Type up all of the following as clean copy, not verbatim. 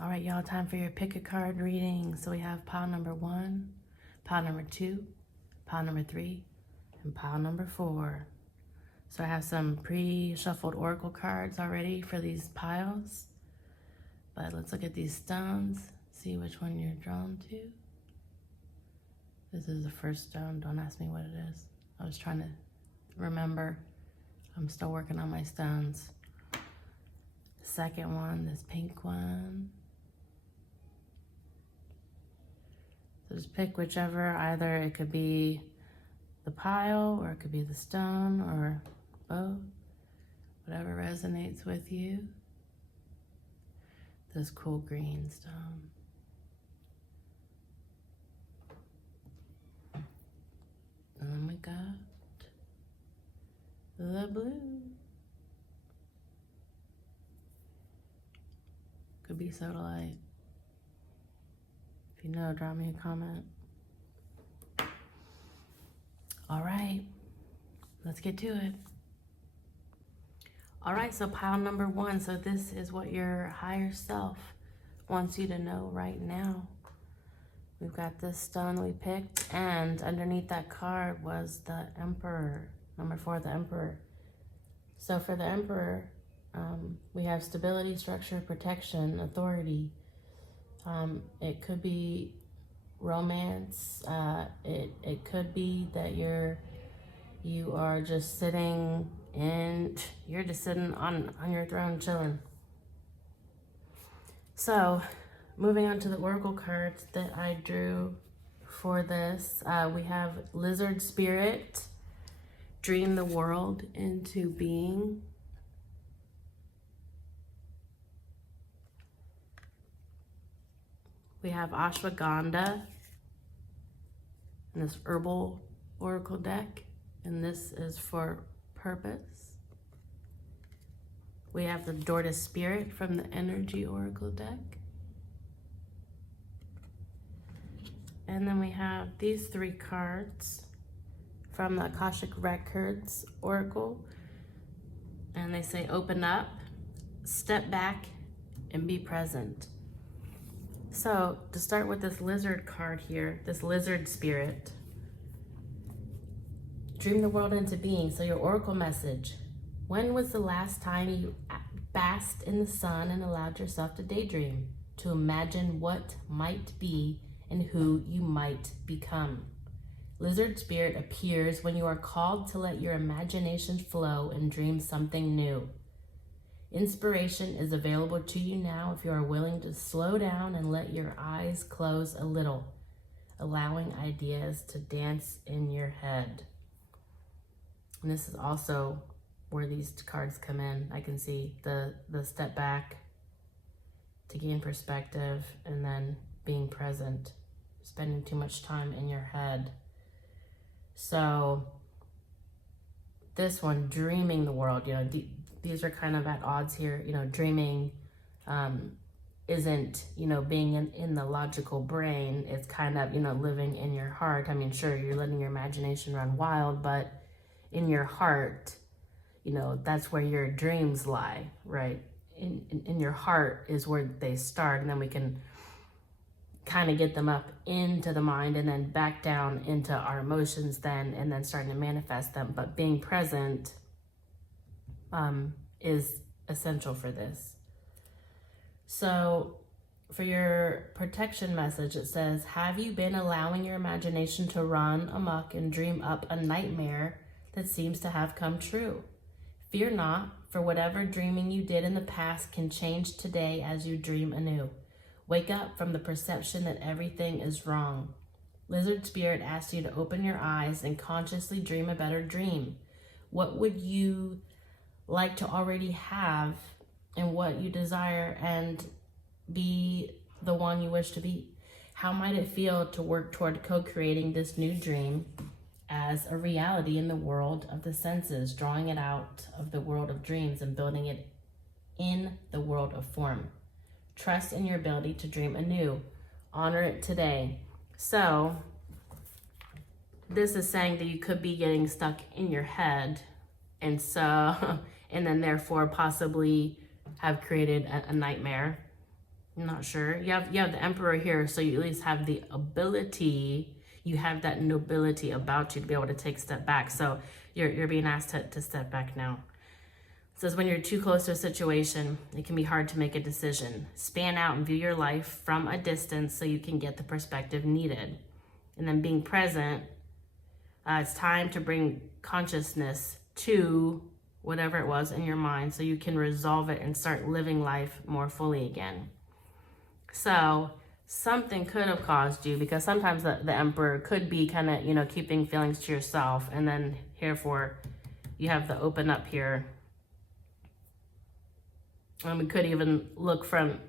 All right, y'all, time for your pick a card reading. So we have pile number 1, pile number 2, pile number 3, and pile number 4. So I have some pre-shuffled oracle cards already for these piles. But let's look at these stones, see which one you're drawn to. This is the first stone. Don't ask me what it is. I was trying to remember. I'm still working on my stones. The second one, this pink one. So just pick whichever. Either it could be the pile, or it could be the stone, or both. Whatever resonates with you. This cool green stone. And then we got the blue. Could be sodalite. If you know, drop me a comment. All right, let's get to it. All right, so pile number 1. So this is what your higher self wants you to know right now. We've got this stone we picked, and underneath that card was the Emperor, number 4, the Emperor. So for the Emperor, we have stability, structure, protection, authority. It could be romance. It could be that you are just sitting and you're just sitting on your throne chilling. So moving on to the oracle cards that I drew for this, we have Lizard Spirit, dream the world into being. We have Ashwagandha in this herbal oracle deck, and this is for purpose. We have the Door to Spirit from the Energy Oracle deck. And then we have these 3 cards from the Akashic Records Oracle. And they say, open up, step back, and be present. So to start with this lizard card here, this Lizard Spirit, dream the world into being. So your oracle message: when was the last time you basked in the sun and allowed yourself to daydream, to imagine what might be and who you might become? Lizard Spirit appears when you are called to let your imagination flow and dream something new. Inspiration is available to you now if you are willing to slow down and let your eyes close a little, allowing ideas to dance in your head. And this is also where these cards come in. I can see the step back to gain perspective, and then being present, spending too much time in your head. So this one, dreaming the world, these are kind of at odds here. Dreaming isn't, being in the logical brain. It's kind of, living in your heart. I mean, sure, you're letting your imagination run wild, but in your heart, that's where your dreams lie, right? In your heart is where they start, and then we can kind of get them up into the mind and then back down into our emotions then, and then starting to manifest them. But being present is essential for this. So for your protection message, it says, have you been allowing your imagination to run amok and dream up a nightmare that seems to have come true? Fear not, for whatever dreaming you did in the past can change today as you dream anew. Wake up from the perception that everything is wrong. Lizard Spirit asks you to open your eyes and consciously dream a better dream. What would you like to already have, and what you desire and be the one you wish to be? How might it feel to work toward co-creating this new dream as a reality in the world of the senses, drawing it out of the world of dreams and building it in the world of form? Trust in your ability to dream anew. Honor it today. So this is saying that you could be getting stuck in your head, and then therefore possibly have created a nightmare. I'm not sure. You have the Emperor here, so you at least have the ability, you have that nobility about you to be able to take a step back. So you're being asked to step back now. It says when you're too close to a situation, it can be hard to make a decision. Span out and view your life from a distance so you can get the perspective needed. And then being present, it's time to bring consciousness to whatever it was in your mind so you can resolve it and start living life more fully again. So something could have caused you, because sometimes the Emperor could be kind of, keeping feelings to yourself. And then herefore you have the open up here. And we could even look from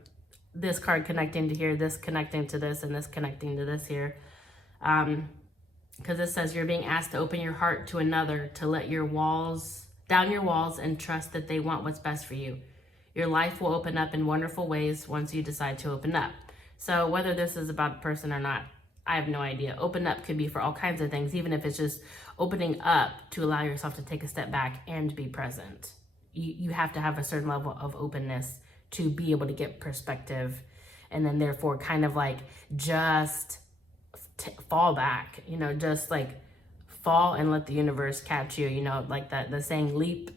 this card connecting to here, this connecting to this, and this connecting to this here. Because it says you're being asked to open your heart to another, to let down your walls and trust that they want what's best for you. Your life will open up in wonderful ways once you decide to open up. So whether this is about a person or not, I have no idea. Open up could be for all kinds of things, even if it's just opening up to allow yourself to take a step back and be present. You have to have a certain level of openness to be able to get perspective, and then therefore kind of like just fall back, just like fall and let the universe catch you, like the saying, leap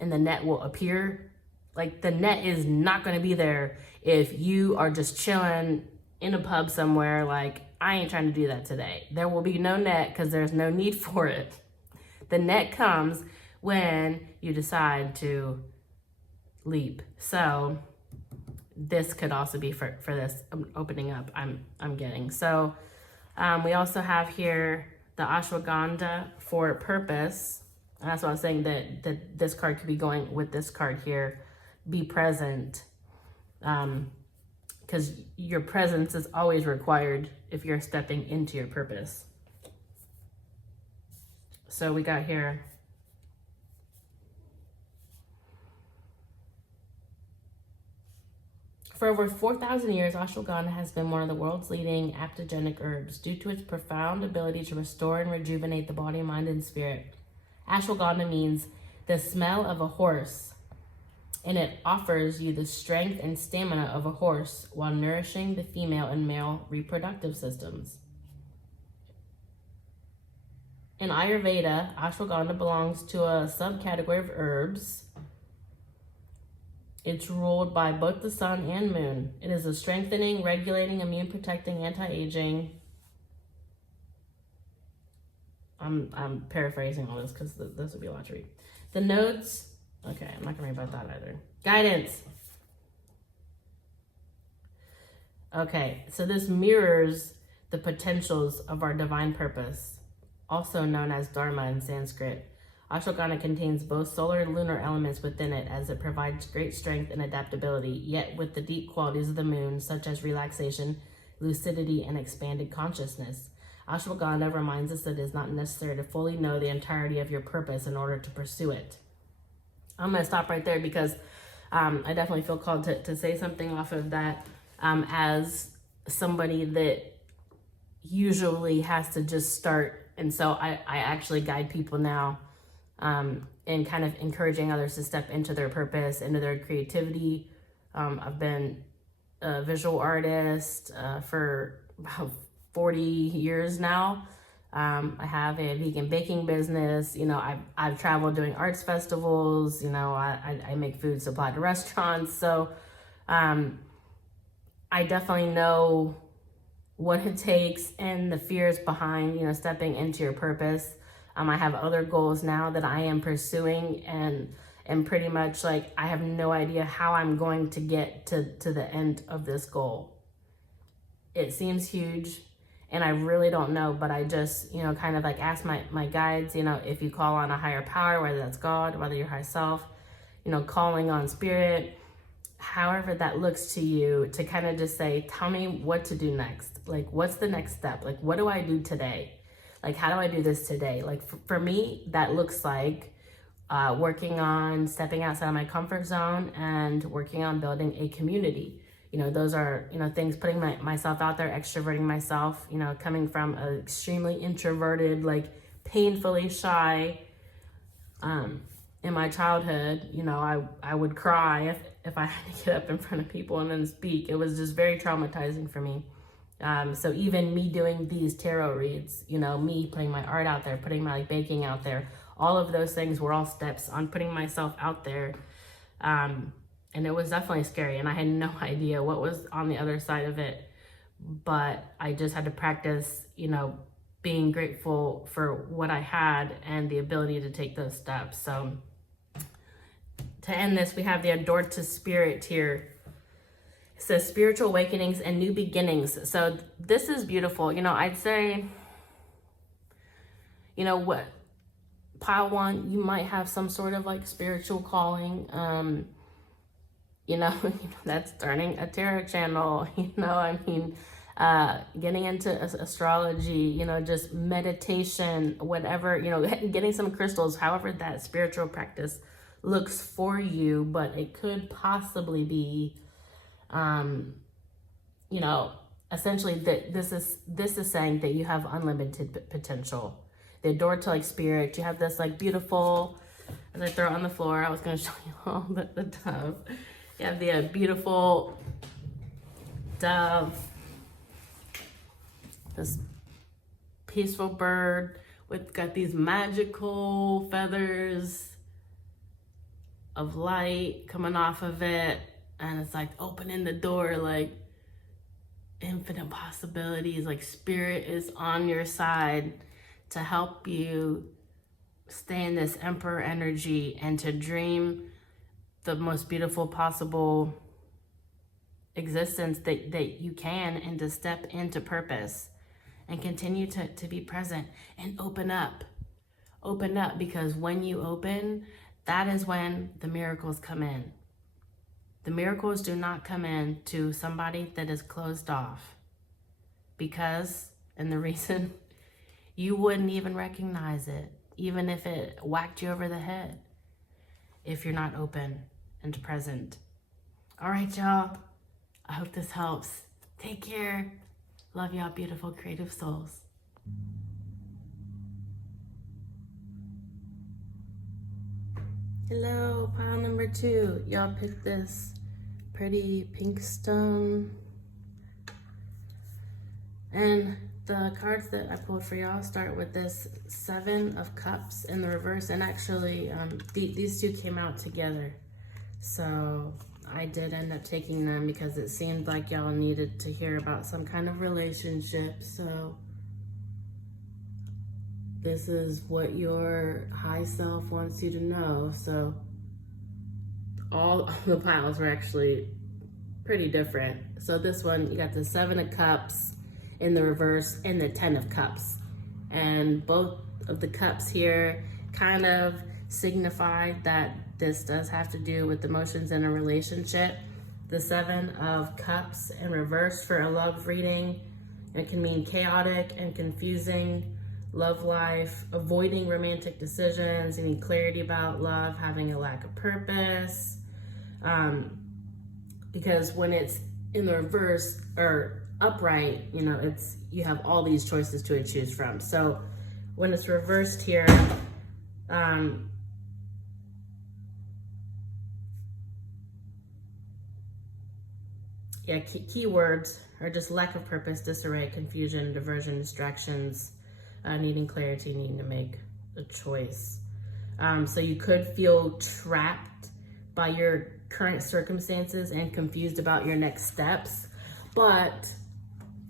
and the net will appear. Like the net is not going to be there if you are just chilling in a pub somewhere. Like, I ain't trying to do that today. There will be no net because there's no need for it. The net comes when you decide to leap. So this could also be for this opening up I'm getting. So we also have here the Ashwagandha for purpose. And that's what I was saying, that this card could be going with this card here. Be present. Because your presence is always required if you're stepping into your purpose. So we got here for over 4,000 years, ashwagandha has been one of the world's leading adaptogenic herbs due to its profound ability to restore and rejuvenate the body, mind, and spirit. Ashwagandha means the smell of a horse, and it offers you the strength and stamina of a horse while nourishing the female and male reproductive systems. In Ayurveda, ashwagandha belongs to a subcategory of herbs. It's ruled by both the sun and moon. It is a strengthening, regulating, immune protecting, anti-aging. I'm paraphrasing all this because this would be a lot to read. The notes, okay, I'm not gonna read about that either. Guidance. Okay, so this mirrors the potentials of our divine purpose, also known as Dharma in Sanskrit. Ashwagandha contains both solar and lunar elements within it, as it provides great strength and adaptability, yet with the deep qualities of the moon, such as relaxation, lucidity, and expanded consciousness. Ashwagandha reminds us that it is not necessary to fully know the entirety of your purpose in order to pursue it. I'm going to stop right there because I definitely feel called to say something off of that, as somebody that usually has to just start. And so I actually guide people now and kind of encouraging others to step into their purpose, into their creativity. I've been a visual artist for about 40 years now. I have a vegan baking business. I've traveled doing arts festivals. I make food supply to restaurants. So I definitely know what it takes and the fears behind, stepping into your purpose. I have other goals now that I am pursuing, and pretty much like I have no idea how I'm going to get to the end of this goal. It seems huge, and I really don't know, but I just, kind of like ask my guides, if you call on a higher power, whether that's God, whether your high self, calling on spirit, however that looks to you, to kind of just say, tell me what to do next. Like, what's the next step? Like, what do I do today? Like, how do I do this today? Like, for me, that looks like working on stepping outside of my comfort zone and working on building a community. Those are, things, putting myself out there, extroverting myself, coming from an extremely introverted, like painfully shy, in my childhood, I would cry if I had to get up in front of people and then speak. It was just very traumatizing for me. So even me doing these tarot reads, you know, me putting my art out there, putting my baking out there, all of those things were all steps on putting myself out there. And it was definitely scary, and I had no idea what was on the other side of it. But I just had to practice, you know, being grateful for what I had and the ability to take those steps. So to end this, we have the Adored to Spirit here. It says spiritual awakenings and new beginnings. So this is beautiful. You know, I'd say, you know what, pile one, you might have some sort of like spiritual calling. You know, that's starting a tarot channel, you know, I mean, getting into astrology, you know, just meditation, whatever, you know, getting some crystals, however that spiritual practice looks for you. But it could possibly be, you know, essentially that this is saying that you have unlimited potential. The Adored to like spirit, you have this like beautiful, as I throw it on the floor, I was going to show you all the dove. You have the beautiful dove, this peaceful bird with got these magical feathers of light coming off of it, and it's like opening the door, like infinite possibilities, like spirit is on your side to help you stay in this emperor energy and to dream the most beautiful possible existence that you can, and to step into purpose and continue to be present and open up, because when you open, that is when the miracles come in. The miracles do not come in to somebody that is closed off, because, and the reason, you wouldn't even recognize it, even if it whacked you over the head, if you're not open and present. All right, y'all. I hope this helps. Take care. Love y'all, beautiful creative souls. Hello, pile number 2. Y'all picked this pretty pink stone. And the cards that I pulled for y'all start with this 7 of Cups in the reverse. And actually, these two came out together. So I did end up taking them because it seemed like y'all needed to hear about some kind of relationship. So this is what your high self wants you to know. So all the piles were actually pretty different. So this one, you got the 7 of Cups in the reverse and the 10 of Cups. And both of the cups here kind of signify that this does have to do with emotions in a relationship. The 7 of Cups in reverse for a love reading, it can mean chaotic and confusing love life, avoiding romantic decisions, you need clarity about love, having a lack of purpose. Because when it's in the reverse or upright, you know, you have all these choices to choose from. So when it's reversed here, yeah, keywords are just lack of purpose, disarray, confusion, diversion, distractions, needing clarity, needing to make a choice. So you could feel trapped by your current circumstances and confused about your next steps, but,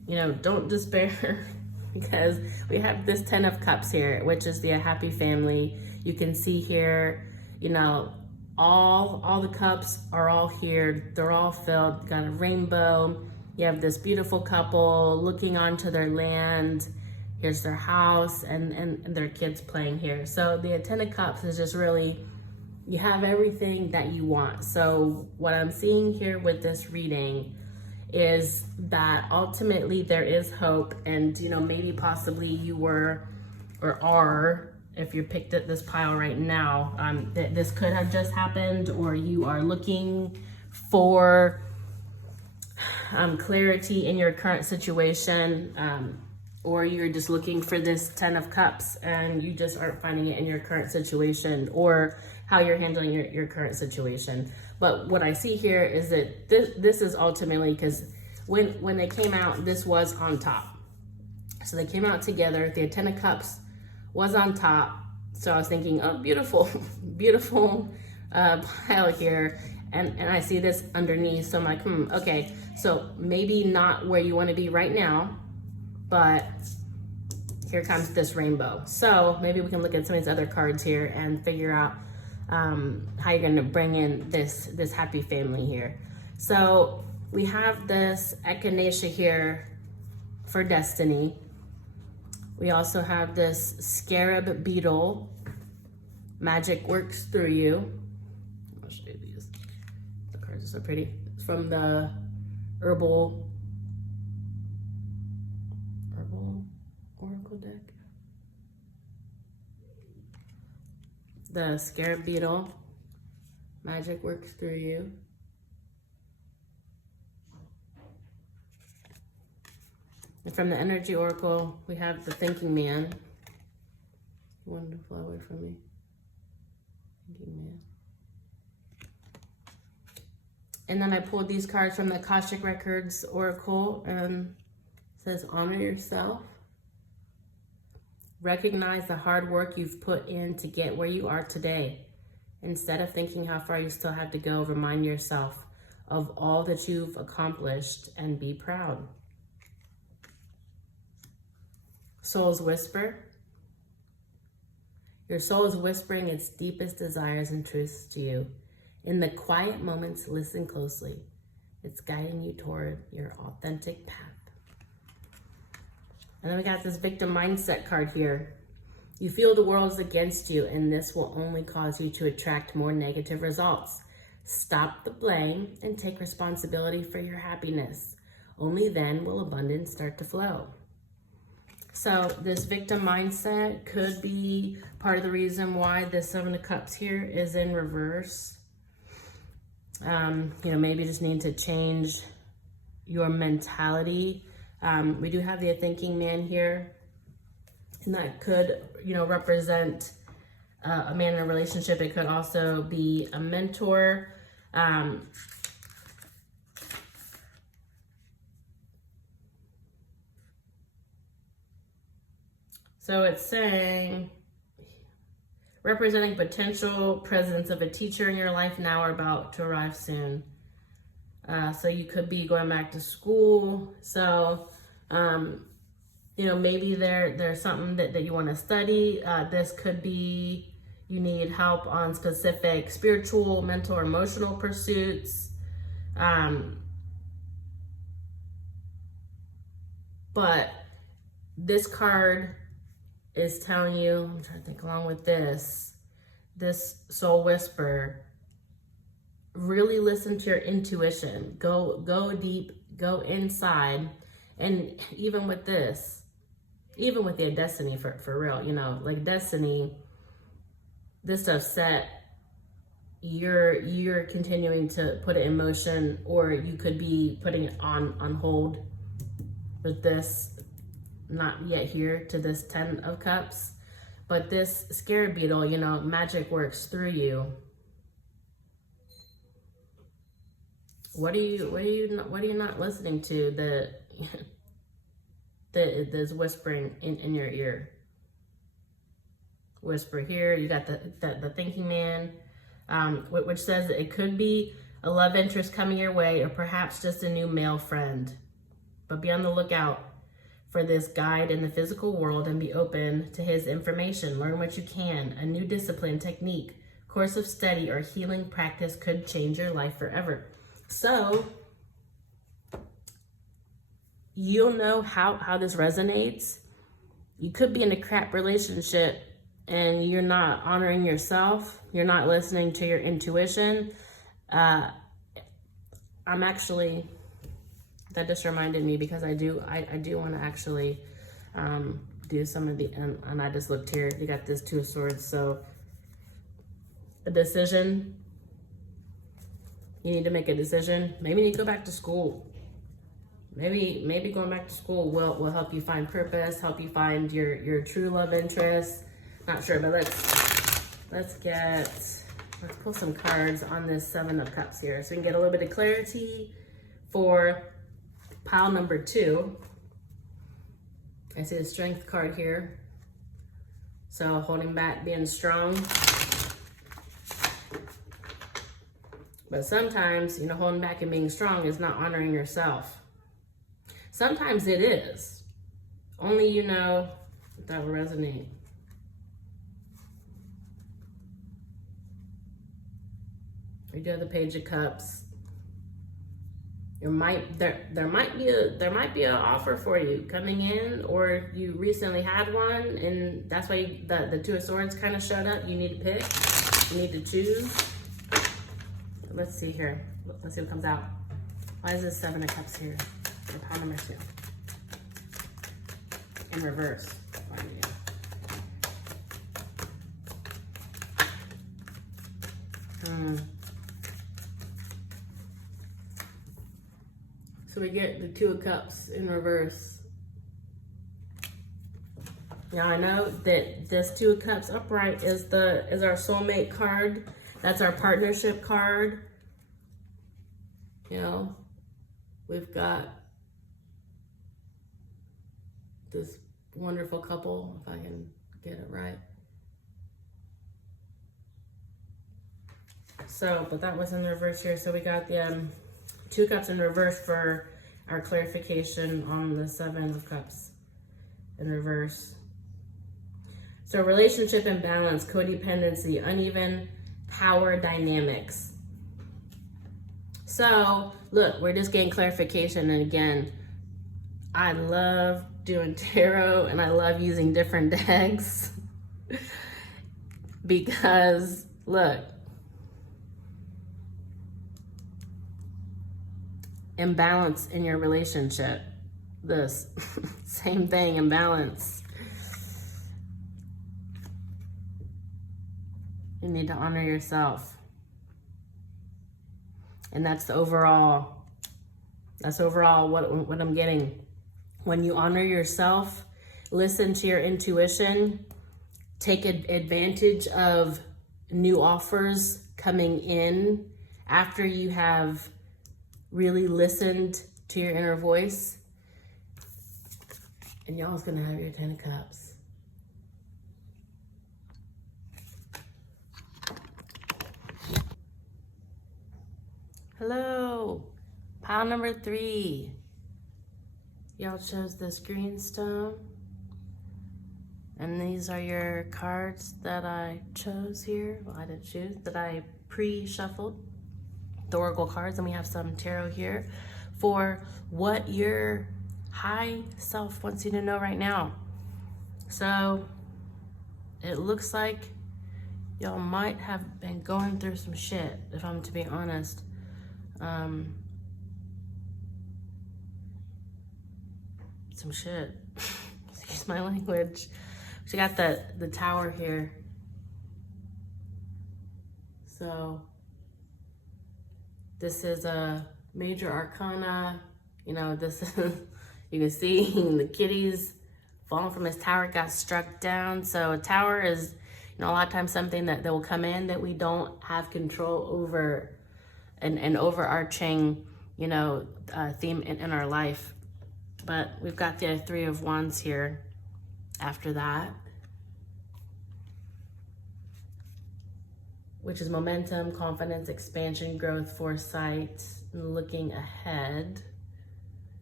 you know, don't despair because we have this 10 of Cups here, which is the happy family. You can see here, you know, all the cups are all here. They're all filled. You got a rainbow. You have this beautiful couple looking onto their land. Here's their house and their kids playing here. So the 10 of Cups is just really, you have everything that you want. So what I'm seeing here with this reading is that ultimately there is hope, and, you know, maybe possibly you were or are, if you picked at this pile right now, this could have just happened, or you are looking for clarity in your current situation, or you're just looking for this 10 of Cups and you just aren't finding it in your current situation or how you're handling your current situation. But what I see here is that this is ultimately, because when they came out, this was on top. So they came out together. The Ten of Cups was on top. So I was thinking, oh, beautiful, beautiful pile here. And I see this underneath. So I'm like, okay. So maybe not where you want to be right now, but here comes this rainbow. So maybe we can look at some of these other cards here and figure out how you're going to bring in this happy family here. So we have this echinacea here for destiny. We also have this scarab beetle. Magic works through you. I'll show you these. The cards are so pretty. From the herbal oracle deck. The scarab beetle. Magic works through you. And from the energy oracle, we have the thinking man. You wanted to fly away from me. Thinking man. And then I pulled these cards from the Akashic Records oracle, and it says, honor yourself. Recognize the hard work you've put in to get where you are today. Instead of thinking how far you still have to go, remind yourself of all that you've accomplished and be proud. Soul's whisper. Your soul is whispering its deepest desires and truths to you. In the quiet moments, listen closely. It's guiding you toward your authentic path. And then we got this victim mindset card here. You feel the world is against you, and this will only cause you to attract more negative results. Stop the blame and take responsibility for your happiness. Only then will abundance start to flow. So this victim mindset could be part of the reason why the Seven of Cups here is in reverse. Maybe you just need to change your mentality. We do have the thinking man here, and that could, represent a man in a relationship. It could also be a mentor. So it's saying, representing potential presence of a teacher in your life now or about to arrive soon. So you could be going back to school. So, maybe there's something that you want to study. This could be you need help on specific spiritual, mental, or emotional pursuits. But this card is telling you, I'm trying to think along with this soul whisper, really listen to your intuition. Go deep, go inside. And even with this, even with your destiny for real, like destiny, this stuff set, you're continuing to put it in motion, or you could be putting it on hold with this. Not yet here to this 10 of Cups, but this scarab beetle, magic works through you. What are you not listening to? There's whispering in your ear. Whisper here. You got the thinking man, which says that it could be a love interest coming your way, or perhaps just a new male friend. But be on the lookout for this guide in the physical world and be open to his information. Learn what you can. A new discipline, technique, course of study, or healing practice could change your life forever. So you'll know how this resonates. You could be in a crap relationship and you're not honoring yourself. You're not listening to your intuition. That just reminded me, because I do want to actually do some of the, and I just looked here, you got this Two of Swords. So a decision, you need to make a decision. Maybe you need to go back to school. Maybe going back to school will help you find purpose, help you find your true love interest. Not sure, but let's get let's pull some cards on this Seven of Cups here so we can get a little bit of clarity for pile number 2. I see the Strength card here. So holding back, being strong. But sometimes, you know, holding back and being strong is not honoring yourself. Sometimes it is. Only you know if that will resonate. We do have the Page of Cups. There might be an offer for you coming in, or you recently had one, and that's why the Two of Swords kind of showed up. You need to pick. You need to choose. Let's see here. Let's see what comes out. Why is this Seven of Cups here? For pile number 2. In reverse. So we get the Two of Cups in reverse. Now I know that this Two of Cups upright is our soulmate card. That's our partnership card. You know, we've got this wonderful couple, if I can get it right. So, but that was in reverse here. So we got the Two of Cups in reverse for our clarification on the Seven of Cups in reverse. So relationship imbalance, codependency, uneven power dynamics. So look, we're just getting clarification. And again, I love doing tarot and I love using different decks because look, imbalance in your relationship. This same thing, imbalance. You need to honor yourself. And that's overall what I'm getting. When you honor yourself, listen to your intuition, take advantage of new offers coming in after you have really listened to your inner voice. And y'all's gonna have your 10 of Cups. Hello, pile number 3. Y'all chose this green stone. And these are your cards that I chose here. Well, I didn't choose, that I pre-shuffled. The Oracle cards, and we have some tarot here for what your high self wants you to know right now. So it looks like y'all might have been going through some shit, if I'm to be honest. Some shit. Excuse my language. She got the Tower here. So this is a major arcana. You know, this is, you can see the kitties falling from his tower, got struck down. So a tower is, you know, a lot of times something that will come in that we don't have control over, an overarching, you know, theme in our life. But we've got the Three of Wands here after that, which is momentum, confidence, expansion, growth, foresight, and looking ahead.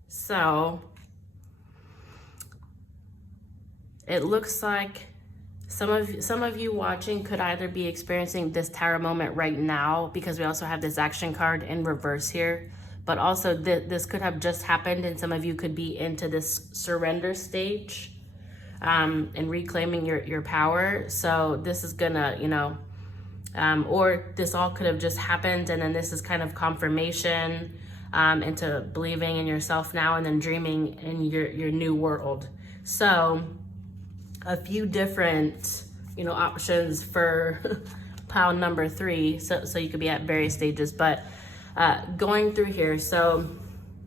So it looks like some of you watching could either be experiencing this Tower moment right now, because we also have this action card in reverse here, but also this could have just happened, and some of you could be into this surrender stage and reclaiming your power. So this is gonna, you know, or this all could have just happened, and then this is kind of confirmation into believing in yourself now, and then dreaming in your new world. So a few different, you know, options for pile number 3, so you could be at various stages. But going through here, so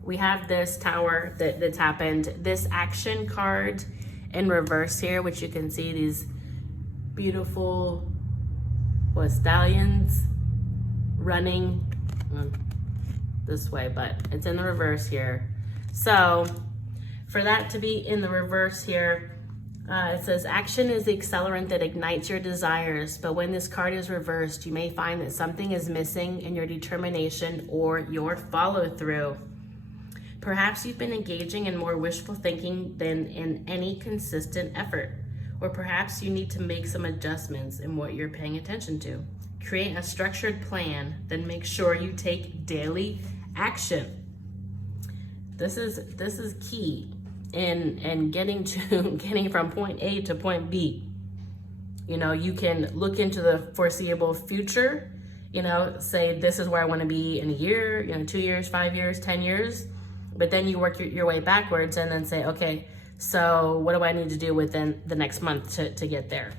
we have this Tower that's happened, this action card in reverse here, which you can see these beautiful stallions running this way, but it's in the reverse here. So for that to be in the reverse here, it says action is the accelerant that ignites your desires, but when this card is reversed, you may find that something is missing in your determination or your follow through. Perhaps you've been engaging in more wishful thinking than in any consistent effort, or perhaps you need to make some adjustments in what you're paying attention to. Create a structured plan, then make sure you take daily action. This is key in getting from point A to point B. You can look into the foreseeable future, say this is where I want to be in a year, 2 years, 5 years, 10 years. But then you work your way backwards and then say, okay, so what do I need to do within the next month to get there?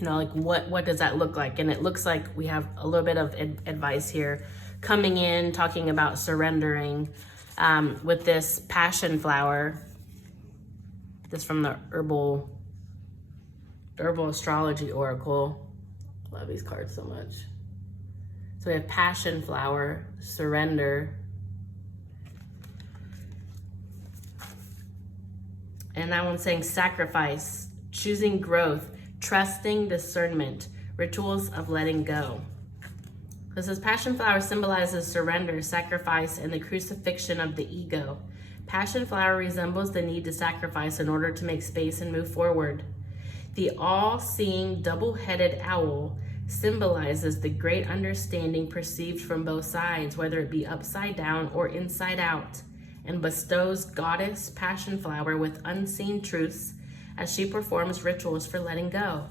What does that look like? And it looks like we have a little bit of advice here coming in, talking about surrendering with this passion flower. This from the herbal astrology oracle. Love these cards so much. So we have passion flower, surrender. And that one's saying sacrifice, choosing growth, trusting discernment, rituals of letting go. This says passion flower symbolizes surrender, sacrifice, and the crucifixion of the ego. Passion flower resembles the need to sacrifice in order to make space and move forward. The all-seeing double-headed owl symbolizes the great understanding perceived from both sides, whether it be upside down or inside out, and bestows goddess passion flower with unseen truths as she performs rituals for letting go.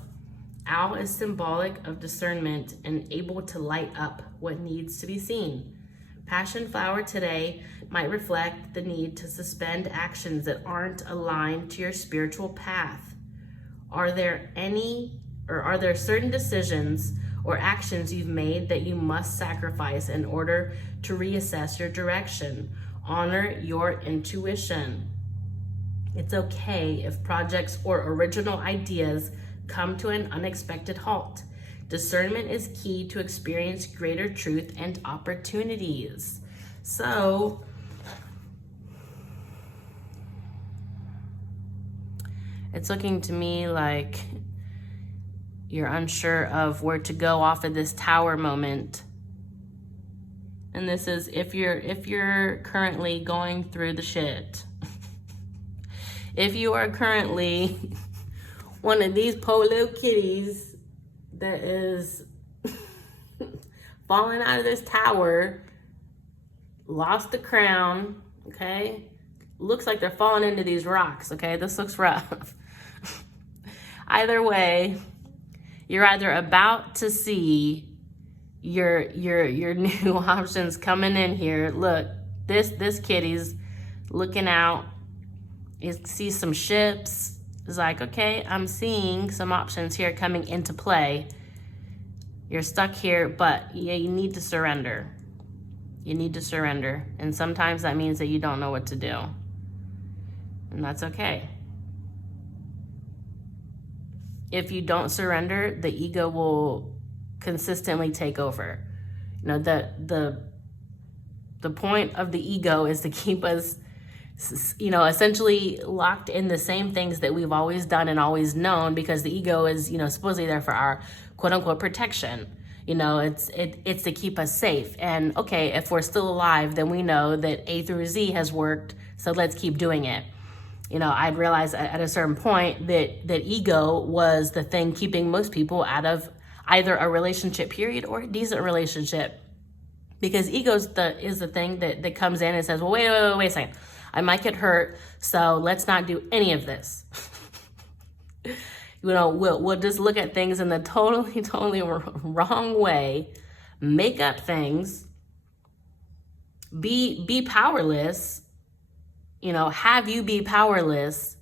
Owl is symbolic of discernment and able to light up what needs to be seen. Passion flower today might reflect the need to suspend actions that aren't aligned to your spiritual path. Are there certain decisions or actions you've made that you must sacrifice in order to reassess your direction? Honor your intuition. It's okay if projects or original ideas come to an unexpected halt. Discernment is key to experience greater truth and opportunities. So, it's looking to me like you're unsure of where to go off of this tower moment. And this is if you're currently going through the shit. If you are currently one of these polo kitties that is falling out of this tower, lost the crown, okay? Looks like they're falling into these rocks, okay? This looks rough. Either way, you're either about to see your new options coming in here. Look, this kitty's looking out. You see some ships. It's like, okay, I'm seeing some options here coming into play. You're stuck here, but yeah, you need to surrender. You need to surrender. And sometimes that means that you don't know what to do. And that's okay. If you don't surrender, the ego will consistently take over. The point of the ego is to keep us, essentially locked in the same things that we've always done and always known, because the ego is, supposedly there for our quote unquote protection. It's to keep us safe. And okay, if we're still alive, then we know that A through Z has worked, so let's keep doing it. I'd realized at a certain point that ego was the thing keeping most people out of either a relationship period or a decent relationship. Because ego is the thing that comes in and says, well, wait a second. I might get hurt, so let's not do any of this. We'll just look at things in the totally wrong way, make up things, be powerless, have you be powerless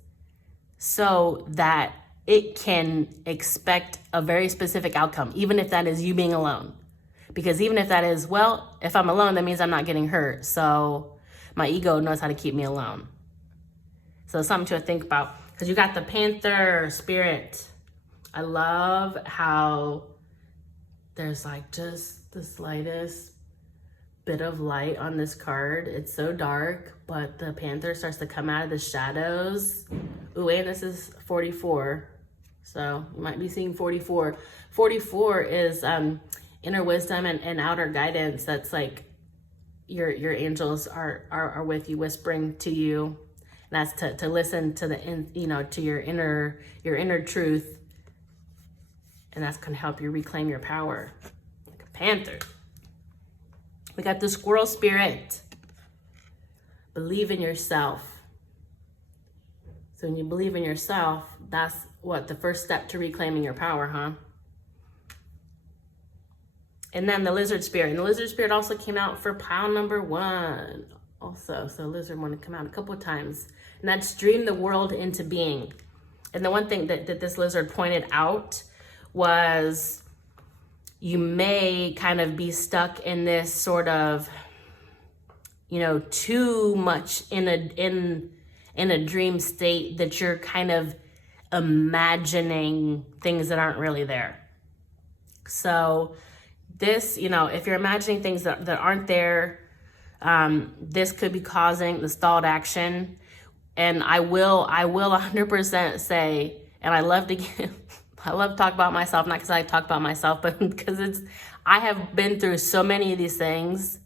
so that it can expect a very specific outcome, even if that is you being alone. Because even if that is, well, if I'm alone, that means I'm not getting hurt. So my ego knows how to keep me alone. So something to think about. Because you got the Panther spirit. I love how there's like just the slightest bit of light on this card. It's so dark, but the panther starts to come out of the shadows. Ooh, and this is 44. So you might be seeing 44. 44 is inner wisdom and outer guidance. That's like your angels are with you, whispering to you. And that's to listen to to your inner truth. And that's gonna help you reclaim your power. Like a panther. We got the squirrel spirit. Believe in yourself. So when you believe in yourself, that's what the first step to reclaiming your power, huh? And then the lizard spirit. And the lizard spirit also came out for pile number 1 also. So lizard one to come out a couple of times. And that's dream the world into being. And the one thing that this lizard pointed out was you may kind of be stuck in this sort of, too much in a dream state that you're kind of imagining things that aren't really there. So this, if you're imagining things that aren't there, this could be causing the stalled action. And I will 100% say, and I love to talk about myself, not because I talk about myself, but because I have been through so many of these things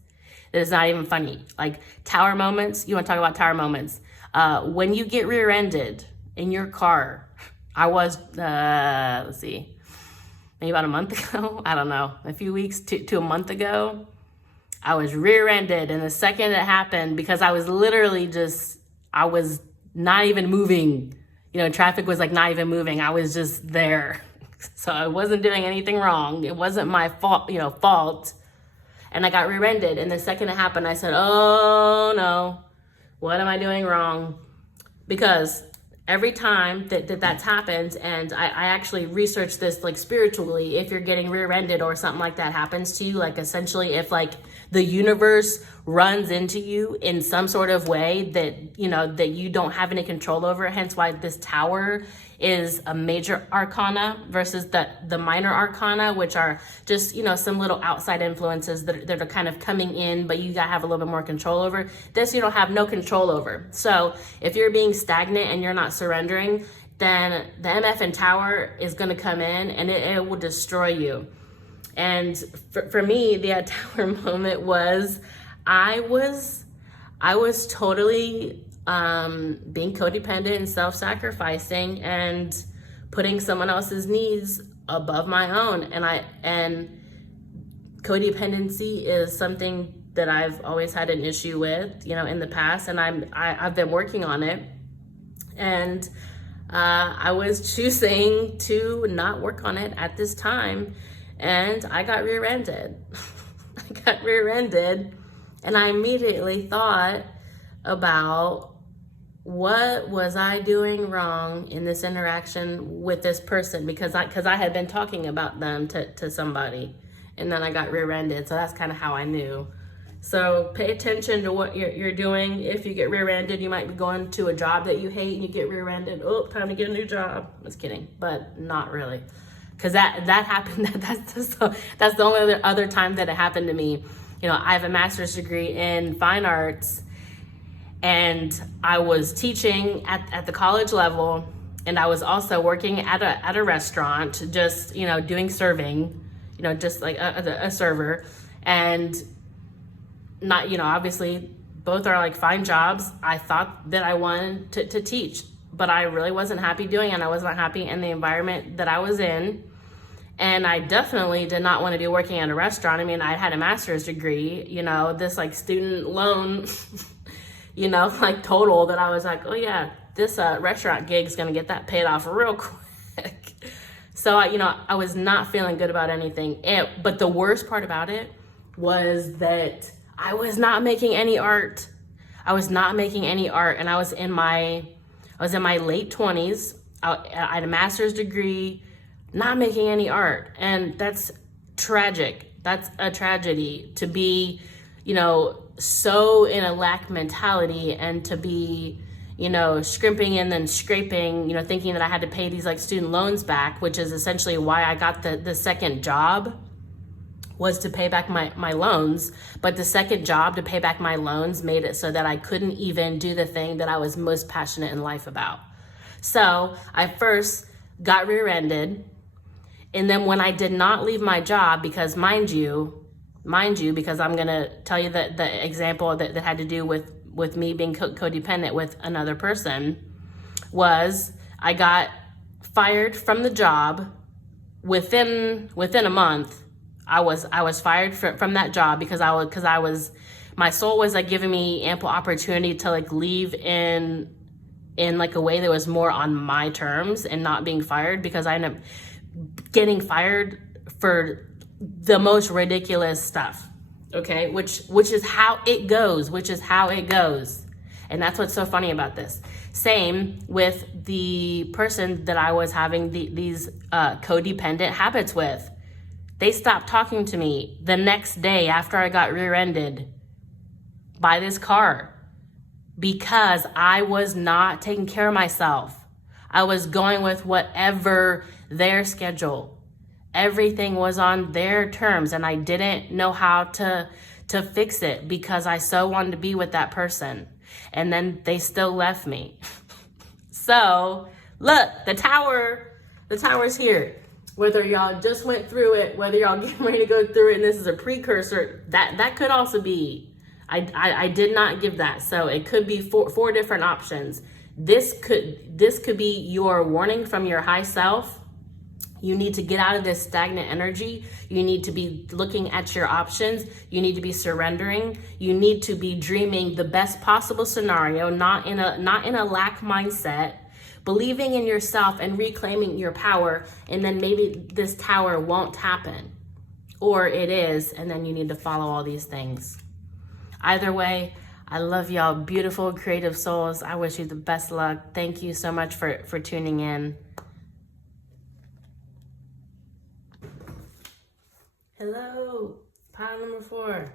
that it's not even funny. Like tower moments, you want to talk about tower moments. When you get rear-ended in your car, I was, let's see, maybe about a month ago, I don't know, a few weeks to a month ago, I was rear-ended. And the second it happened, because I was literally I was not even moving. Traffic was like not even moving. I was just there. So I wasn't doing anything wrong. It wasn't my fault. And I got rear-ended. And the second it happened, I said, oh no, what am I doing wrong? Because every time that's happened, and I actually researched this like spiritually, if you're getting rear-ended or something like that happens to you, like essentially if like the universe runs into you in some sort of way that you don't have any control over, hence why this tower is a major arcana versus the minor arcana, which are just some little outside influences that are kind of coming in, but you gotta have a little bit more control over. This you don't have no control over. So if you're being stagnant and you're not surrendering, then the MF and tower is gonna come in and it will destroy you. And for me, the tower moment was I was totally being codependent and self-sacrificing and putting someone else's needs above my own. And codependency is something that I've always had an issue with, in the past, and I've been working on it. And I was choosing to not work on it at this time. And I got rear-ended. And I immediately thought about what was I doing wrong in this interaction with this person, because I had been talking about them to somebody, and then I got rear-ended. So that's kind of how I knew. So pay attention to what you're doing. If you get rear-ended, you might be going to a job that you hate and you get rear-ended. Oh, time to get a new job. Just kidding, but not really. Because that happened, that's the only other time that it happened to me. I have a master's degree in fine arts, and I was teaching at the college level, and I was also working at a restaurant, just, doing serving, just like a server. And not, obviously both are like fine jobs. I thought that I wanted to teach, but I really wasn't happy doing it. And I was not happy in the environment that I was in. And I definitely did not want to be working at a restaurant. I mean, I had a master's degree, this like student loan, like total, that I was like, oh yeah, this restaurant gig is going to get that paid off real quick. So, I was not feeling good about anything. But the worst part about it was that I was not making any art. And I was in my late 20s. I had a master's degree, not making any art. And that's tragic. That's a tragedy, to be, so in a lack mentality, and to be, scrimping and then scraping, thinking that I had to pay these like student loans back, which is essentially why I got the second job. was to pay back my loans, but the second job to pay back my loans made it so that I couldn't even do the thing that I was most passionate in life about. So I first got rear-ended, and then when I did not leave my job, because mind you, because I'm gonna tell you the example that had to do with me being codependent with another person, was I got fired from the job. Within a month, I was fired from that job because my soul was like giving me ample opportunity to like leave in like a way that was more on my terms and not being fired, because I ended up getting fired for the most ridiculous stuff. Okay, which is how it goes, and that's what's so funny about this. Same with the person that I was having these codependent habits with. They stopped talking to me the next day after I got rear-ended by this car because I was not taking care of myself. I was going with whatever their schedule. Everything was on their terms, and I didn't know how to fix it because I so wanted to be with that person. And then they still left me. So look, the tower's here. Whether y'all just went through it, whether y'all getting ready to go through it, and this is a precursor, that could also be, I did not give that. So it could be four different options. This could be your warning from your high self. You need to get out of this stagnant energy. You need to be looking at your options. You need to be surrendering. You need to be dreaming the best possible scenario, not in a lack mindset, believing in yourself and reclaiming your power. And then maybe this tower won't happen, or it is, and then you need to follow all these things. Either way, I love y'all, beautiful creative souls. I wish you the best luck. Thank you so much for tuning in. Hello, pile number 4.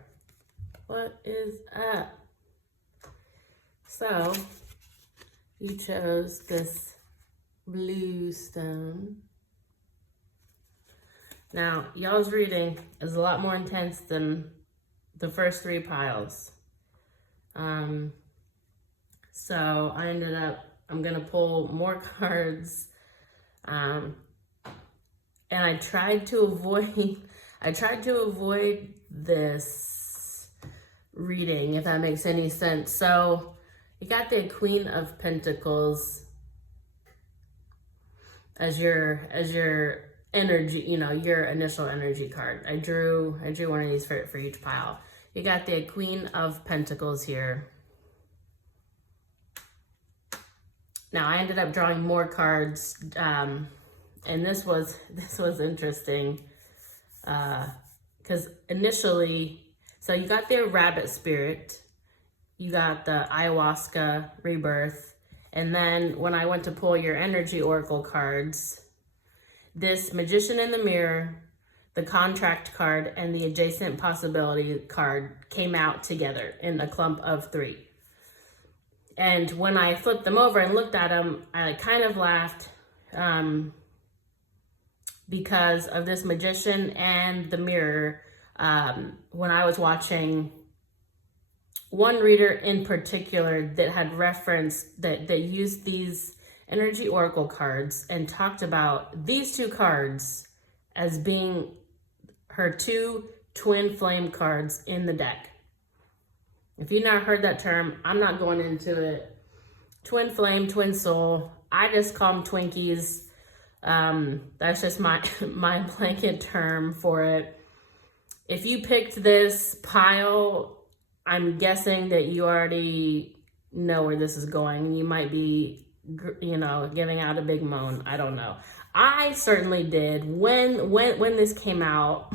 What is up? So, you chose this blue stone. Now, y'all's reading is a lot more intense than the first 3 piles. So I ended up, I'm gonna pull more cards. And I tried to avoid this reading, if that makes any sense. So you got the Queen of Pentacles as your energy, your initial energy card. I drew one of these for each pile. You got the Queen of Pentacles here. Now I ended up drawing more cards, and this was interesting. Because initially, so you got the Rabbit Spirit, you got the Ayahuasca Rebirth, and then when I went to pull your Energy Oracle cards, this Magician in the Mirror, the Contract card, and the Adjacent Possibility card came out together in a clump of 3. And when I flipped them over and looked at them, I kind of laughed, because of this Magician and the Mirror. When I was watching one reader in particular that had referenced that used these Energy Oracle cards and talked about these 2 cards as being her 2 twin flame cards in the deck. If you've not heard that term, I'm not going into it. Twin flame, twin soul. I just call them Twinkies. That's just my blanket term for it. If you picked this pile, I'm guessing that you already know where this is going. You might be, giving out a big moan. I don't know. I certainly did. When this came out,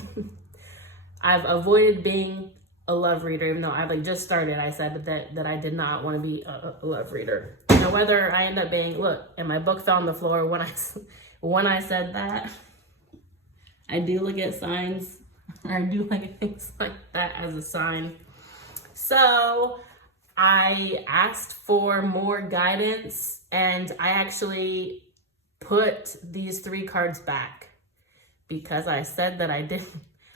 I've avoided being a love reader, even though I've just started. I said that I did not want to be a love reader. Whether I end up being, look, and my book fell on the floor when I said that. I do look at signs. I do look at things like that as a sign. So I asked for more guidance, and I actually put these 3 cards back because I said that I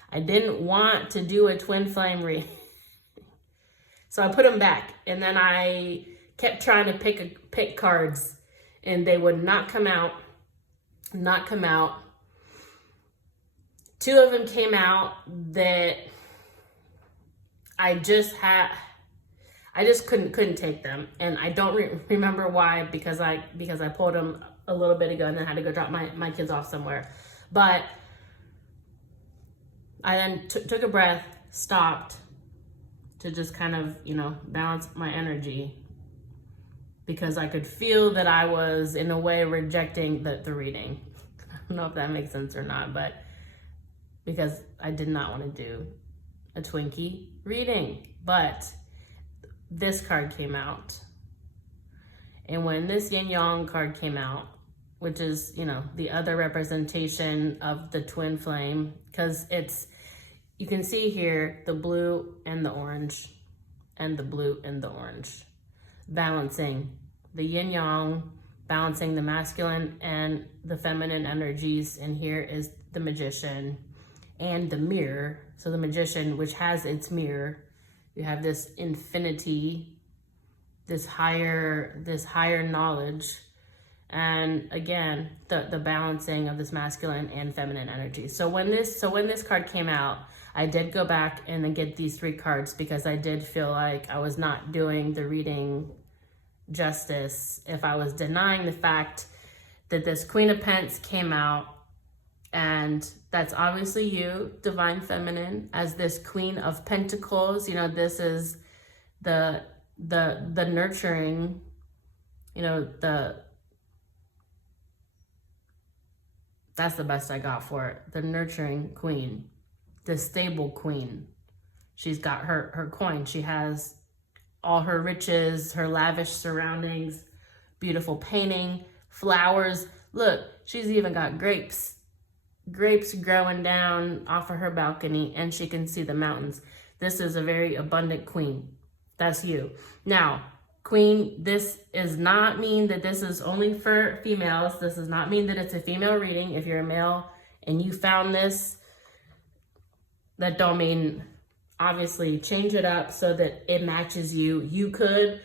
I didn't want to do a twin flame reading. So I put them back, and then I kept trying to pick cards, and they would not come out. Two of them came out that I just couldn't take them, and I don't remember why, because I pulled them a little bit ago and then had to go drop my kids off somewhere. But I then took a breath, stopped to just kind of, balance my energy, because I could feel that I was in a way rejecting the reading. I don't know if that makes sense or not, but because I did not want to do a Twinkie reading. But this card came out. And when this Yin Yang card came out, which is, the other representation of the twin flame, because you can see here the blue and the orange, and the blue and the orange, balancing the yin yang, balancing the masculine and the feminine energies. And here is the Magician and the Mirror. So the Magician, which has its mirror, you have this infinity, this higher knowledge, and again the balancing of this masculine and feminine energy. So when this card came out, I did go back and then get these 3 cards, because I did feel like I was not doing the reading justice if I was denying the fact that this Queen of Pentacles came out, and that's obviously you, Divine Feminine, as this Queen of Pentacles. This is the nurturing, that's the best I got for it. The nurturing queen, the stable queen. She's got her coin. She has all her riches, her lavish surroundings, beautiful painting, flowers. Look, she's even got grapes growing down off of her balcony, and she can see the mountains. This is a very abundant queen. That's you. Now, Queen, this does not mean that this is only for females. This does not mean that it's a female reading. If you're a male and you found this, that don't mean, obviously change it up so that it matches you. You could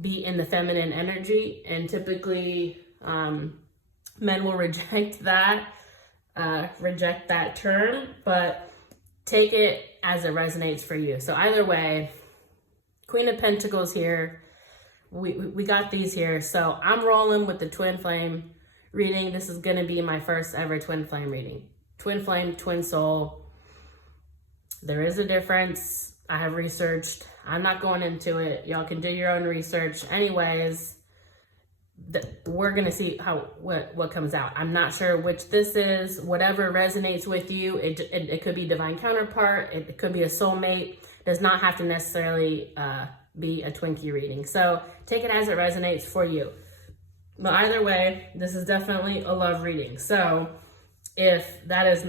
be in the feminine energy, and typically men will reject that term, but take it as it resonates for you. So either way, Queen of Pentacles here, we got these here. So I'm rolling with the twin flame reading. This is going to be my first ever twin flame reading. Twin flame, twin soul. There is a difference. I have researched. I'm not going into it. Y'all can do your own research. Anyways, we're going to see what comes out. I'm not sure which this is. Whatever resonates with you. It could be divine counterpart. It could be a soulmate. Does not have to necessarily be a Twinkie reading. So take it as it resonates for you. But either way, this is definitely a love reading. So if that is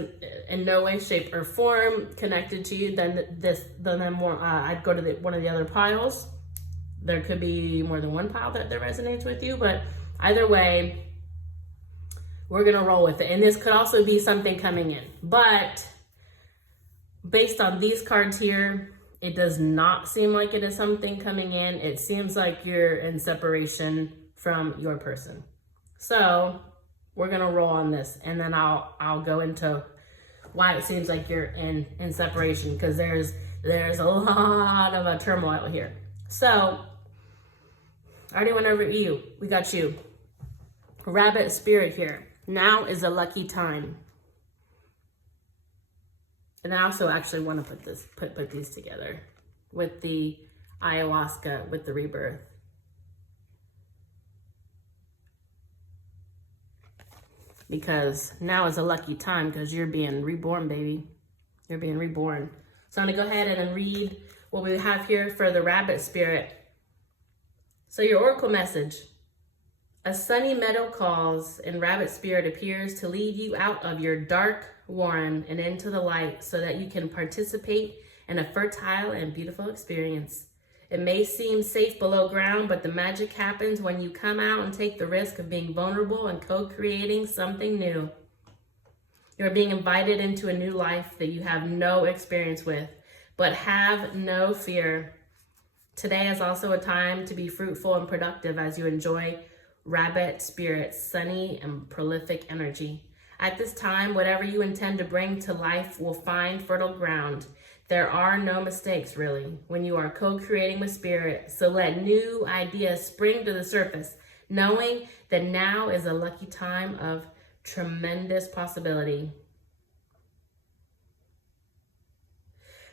in no way, shape, or form connected to you, then I'd go to one of the other piles. There could be more than one pile that resonates with you, but either way, we're gonna roll with it. And this could also be something coming in. But based on these cards here, it does not seem like it is something coming in. It seems like you're in separation from your person. So we're gonna roll on this, and then I'll go into why it seems like you're in separation, because there's a lot of a turmoil here. So I already went over you. We got you. Rabbit spirit here. Now is a lucky time. And I also actually want to put these together with the ayahuasca, with the rebirth. Because now is a lucky time, because you're being reborn, baby. You're being reborn. So I'm going to go ahead and read what we have here for the rabbit spirit. So your oracle message. A sunny meadow calls, and rabbit spirit appears to lead you out of your dark warren and into the light, so that you can participate in a fertile and beautiful experience. It may seem safe below ground, but the magic happens when you come out and take the risk of being vulnerable and co-creating something new. You're being invited into a new life that you have no experience with, but have no fear. Today is also a time to be fruitful and productive as you enjoy Rabbit Spirit's sunny and prolific energy. At this time, whatever you intend to bring to life will find fertile ground. There are no mistakes, really, when you are co-creating with Spirit, so let new ideas spring to the surface, knowing that now is a lucky time of tremendous possibility.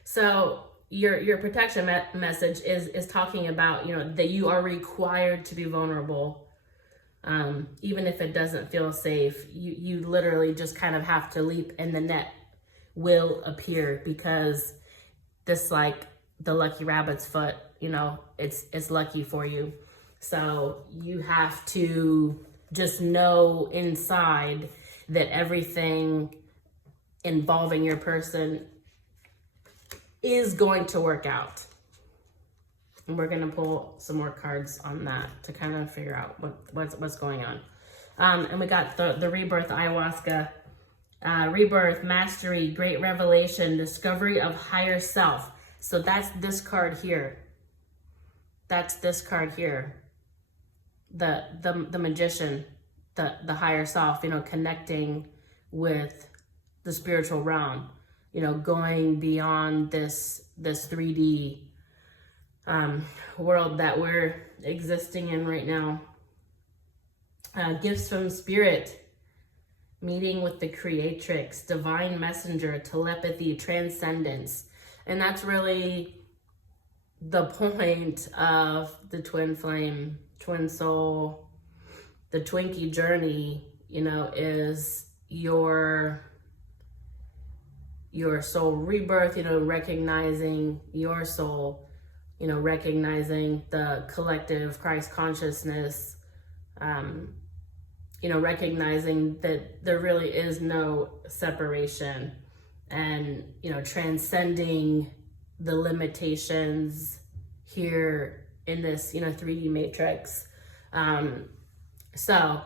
So your protection message is talking about, that you are required to be vulnerable. Even if it doesn't feel safe, you literally just kind of have to leap and the net will appear, because this, like the lucky rabbit's foot, it's lucky for you. So you have to just know inside that everything involving your person is going to work out. And we're going to pull some more cards on that to kind of figure out what's going on. And we got the rebirth ayahuasca. Rebirth, mastery, great revelation, discovery of higher self. So that's this card here. That's this card here. The magician, the higher self, connecting with the spiritual realm, going beyond this 3D world that we're existing in right now. Gifts from Spirit, meeting with the creatrix, divine messenger, telepathy, transcendence. And that's really the point of the twin flame, twin soul, the Twinkie journey, is your soul rebirth, recognizing your soul, recognizing the collective Christ consciousness, recognizing that there really is no separation, and, transcending the limitations here in this, 3D matrix. So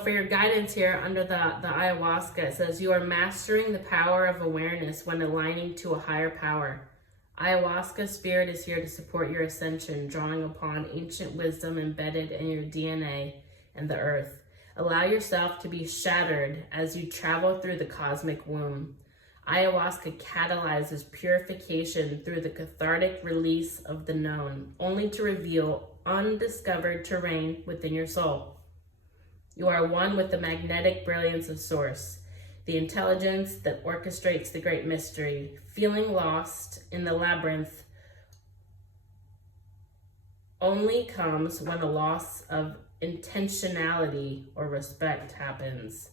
for your guidance here under the ayahuasca, it says you are mastering the power of awareness when aligning to a higher power. Ayahuasca Spirit is here to support your ascension, drawing upon ancient wisdom embedded in your DNA and the earth. Allow yourself to be shattered as you travel through the cosmic womb. Ayahuasca catalyzes purification through the cathartic release of the known, only to reveal undiscovered terrain within your soul. You are one with the magnetic brilliance of Source, the intelligence that orchestrates the great mystery. Feeling lost in the labyrinth only comes when a loss of intentionality or respect happens.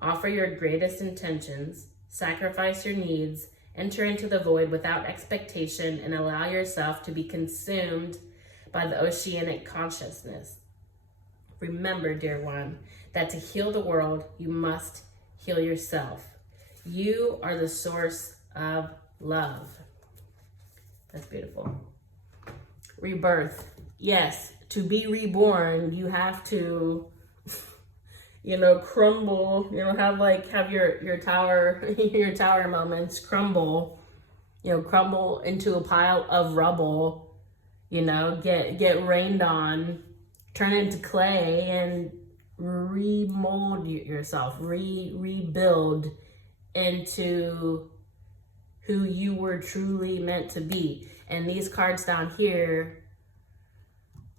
Offer your greatest intentions, sacrifice your needs, enter into the void without expectation, and allow yourself to be consumed by the oceanic consciousness. Remember, dear one, that to heal the world, you must heal yourself. You are the source of love. That's beautiful. Rebirth. Yes, to be reborn, you have to, crumble, have your tower, your tower moments crumble, crumble into a pile of rubble, get rained on, turn into clay, and remold yourself, rebuild into who you were truly meant to be. And these cards down here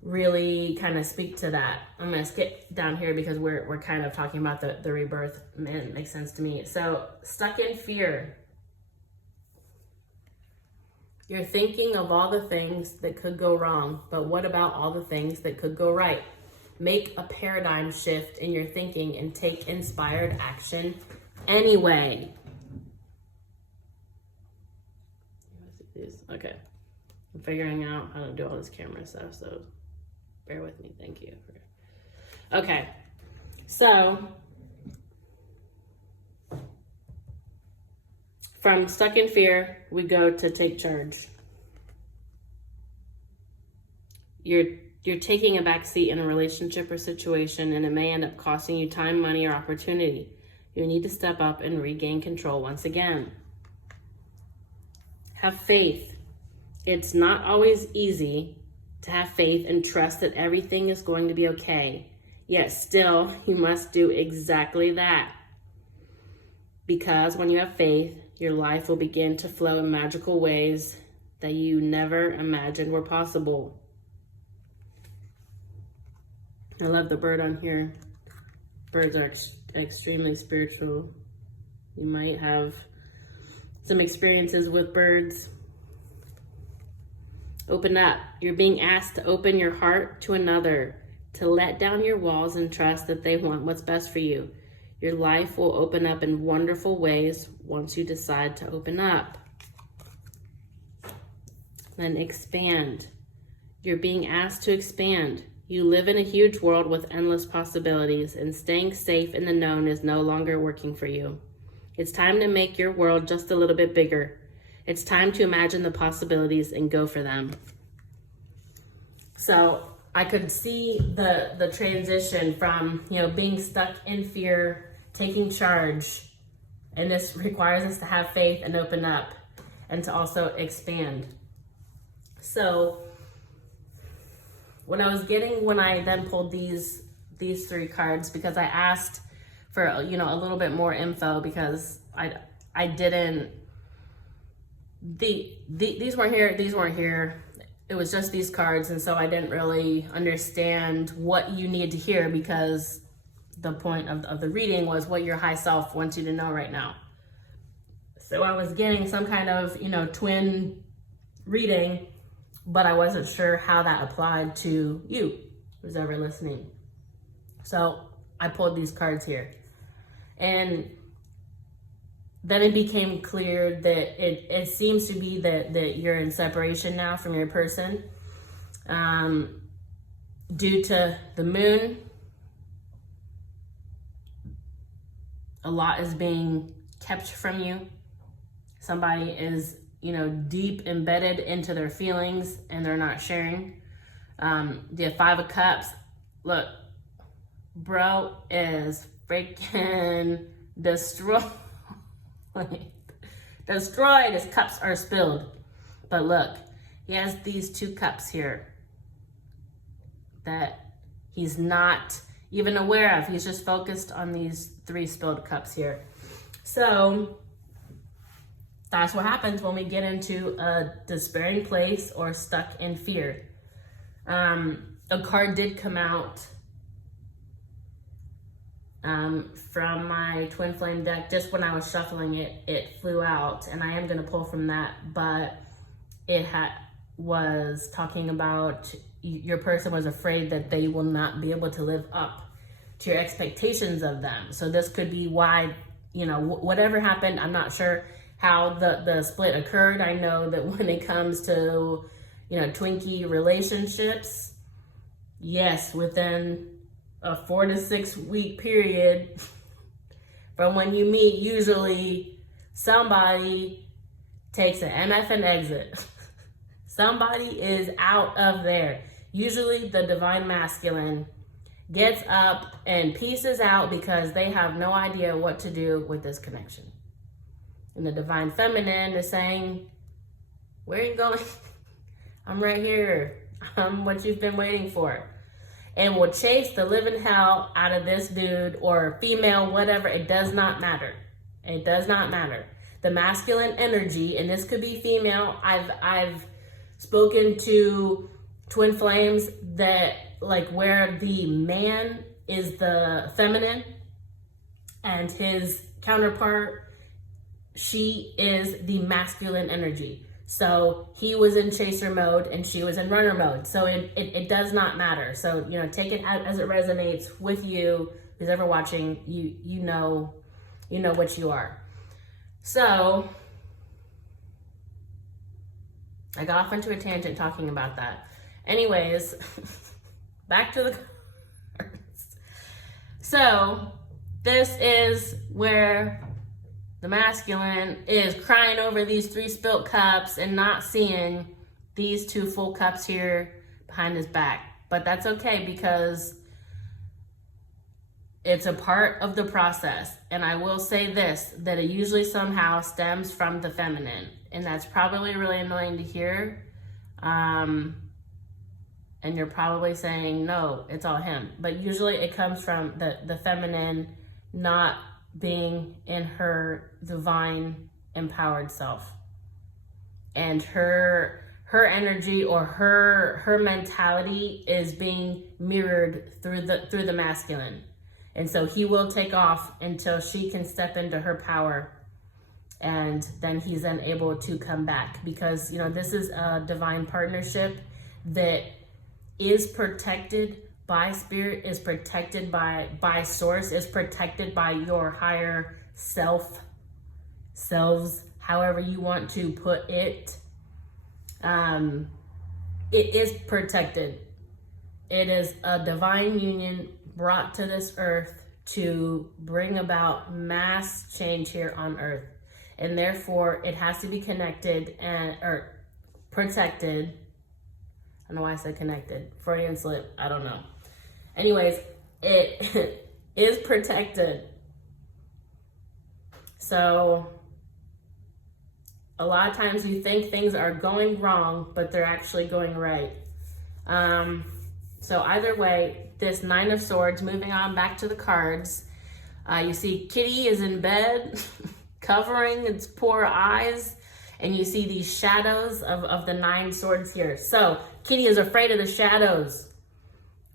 really kind of speak to that. I'm going to skip down here because we're kind of talking about the rebirth, and it makes sense to me. So, stuck in fear. You're thinking of all the things that could go wrong, but what about all the things that could go right? Make a paradigm shift in your thinking and take inspired action anyway. Okay. I'm figuring out how to do all this camera stuff, so bear with me. Thank you. Okay. So, from stuck in fear, we go to take charge. You're taking a back seat in a relationship or situation, and it may end up costing you time, money, or opportunity. You need to step up and regain control once again. Have faith. It's not always easy to have faith and trust that everything is going to be okay. Yet still, you must do exactly that. Because when you have faith, your life will begin to flow in magical ways that you never imagined were possible. I love the bird on here. Birds are extremely spiritual. You might have some experiences with birds. Open up. You're being asked to open your heart to another, to let down your walls and trust that they want what's best for you. Your life will open up in wonderful ways once you decide to open up. Then expand. You're being asked to expand. You live in a huge world with endless possibilities, and staying safe in the known is no longer working for you. It's time to make your world just a little bit bigger. It's time to imagine the possibilities and go for them. So I could see the transition from, being stuck in fear, taking charge, and this requires us to have faith and open up and to also expand. So what I was getting when I then pulled these three cards, because I asked for a little bit more info, because I didn't, these weren't here. It was just these cards, and so I didn't really understand what you need to hear, because the point of the reading was what your high self wants you to know right now. So I was getting some kind of twin reading, but I wasn't sure how that applied to you, who's ever listening. So I pulled these cards here. And then it became clear that it seems to be that you're in separation now from your person. Due to the moon, a lot is being kept from you. Somebody is deep embedded into their feelings and they're not sharing. The 5 of Cups, look, bro is freaking destroyed. His cups are spilled. But look, he has these 2 cups here that he's not even aware of. He's just focused on these 3 spilled cups here. So that's what happens when we get into a despairing place or stuck in fear. A card did come out from my Twin Flame deck. Just when I was shuffling it, it flew out, and I am going to pull from that, but it was talking about your person was afraid that they will not be able to live up to your expectations of them. So this could be why, whatever happened. I'm not sure how the split occurred. I know that when it comes to, Twinkie relationships, yes, within a 4 to 6 week period from when you meet, usually somebody takes an MF and exit. Somebody is out of there. Usually the divine masculine gets up and pieces out because they have no idea what to do with this connection. And the divine feminine is saying, where are you going? I'm right here. I'm what you've been waiting for. And will chase the living hell out of this dude or female, whatever. It does not matter. It does not matter. The masculine energy, and this could be female. I've spoken to twin flames that where the man is the feminine and his counterpart, she is the masculine energy. So he was in chaser mode and she was in runner mode. So it does not matter. So, take it out as it resonates with you. Who's ever watching, you know what you are. So I got off into a tangent talking about that. Anyways, back to the cards. So this is where the masculine is crying over these 3 spilt cups and not seeing these 2 full cups here behind his back. But that's okay, because it's a part of the process. And I will say this, that it usually somehow stems from the feminine. And that's probably really annoying to hear. And you're probably saying, no, it's all him. But usually it comes from the feminine not being in her divine empowered self. And her energy or her mentality is being mirrored through the masculine. And so he will take off until she can step into her power, and then he's then able to come back, because this is a divine partnership that is protected by spirit, is protected by source, is protected by your higher selves, however you want to put it. It is protected. It is a divine union brought to this earth to bring about mass change here on earth. And therefore it has to be connected or protected. I don't know why I said connected. Freudian slip, I don't know. Anyways, it is protected. So a lot of times you think things are going wrong, but they're actually going right. So either way, this 9 of Swords, moving on back to the cards, you see Kitty is in bed, covering its poor eyes, and you see these shadows of the 9 swords here. So Kitty is afraid of the shadows,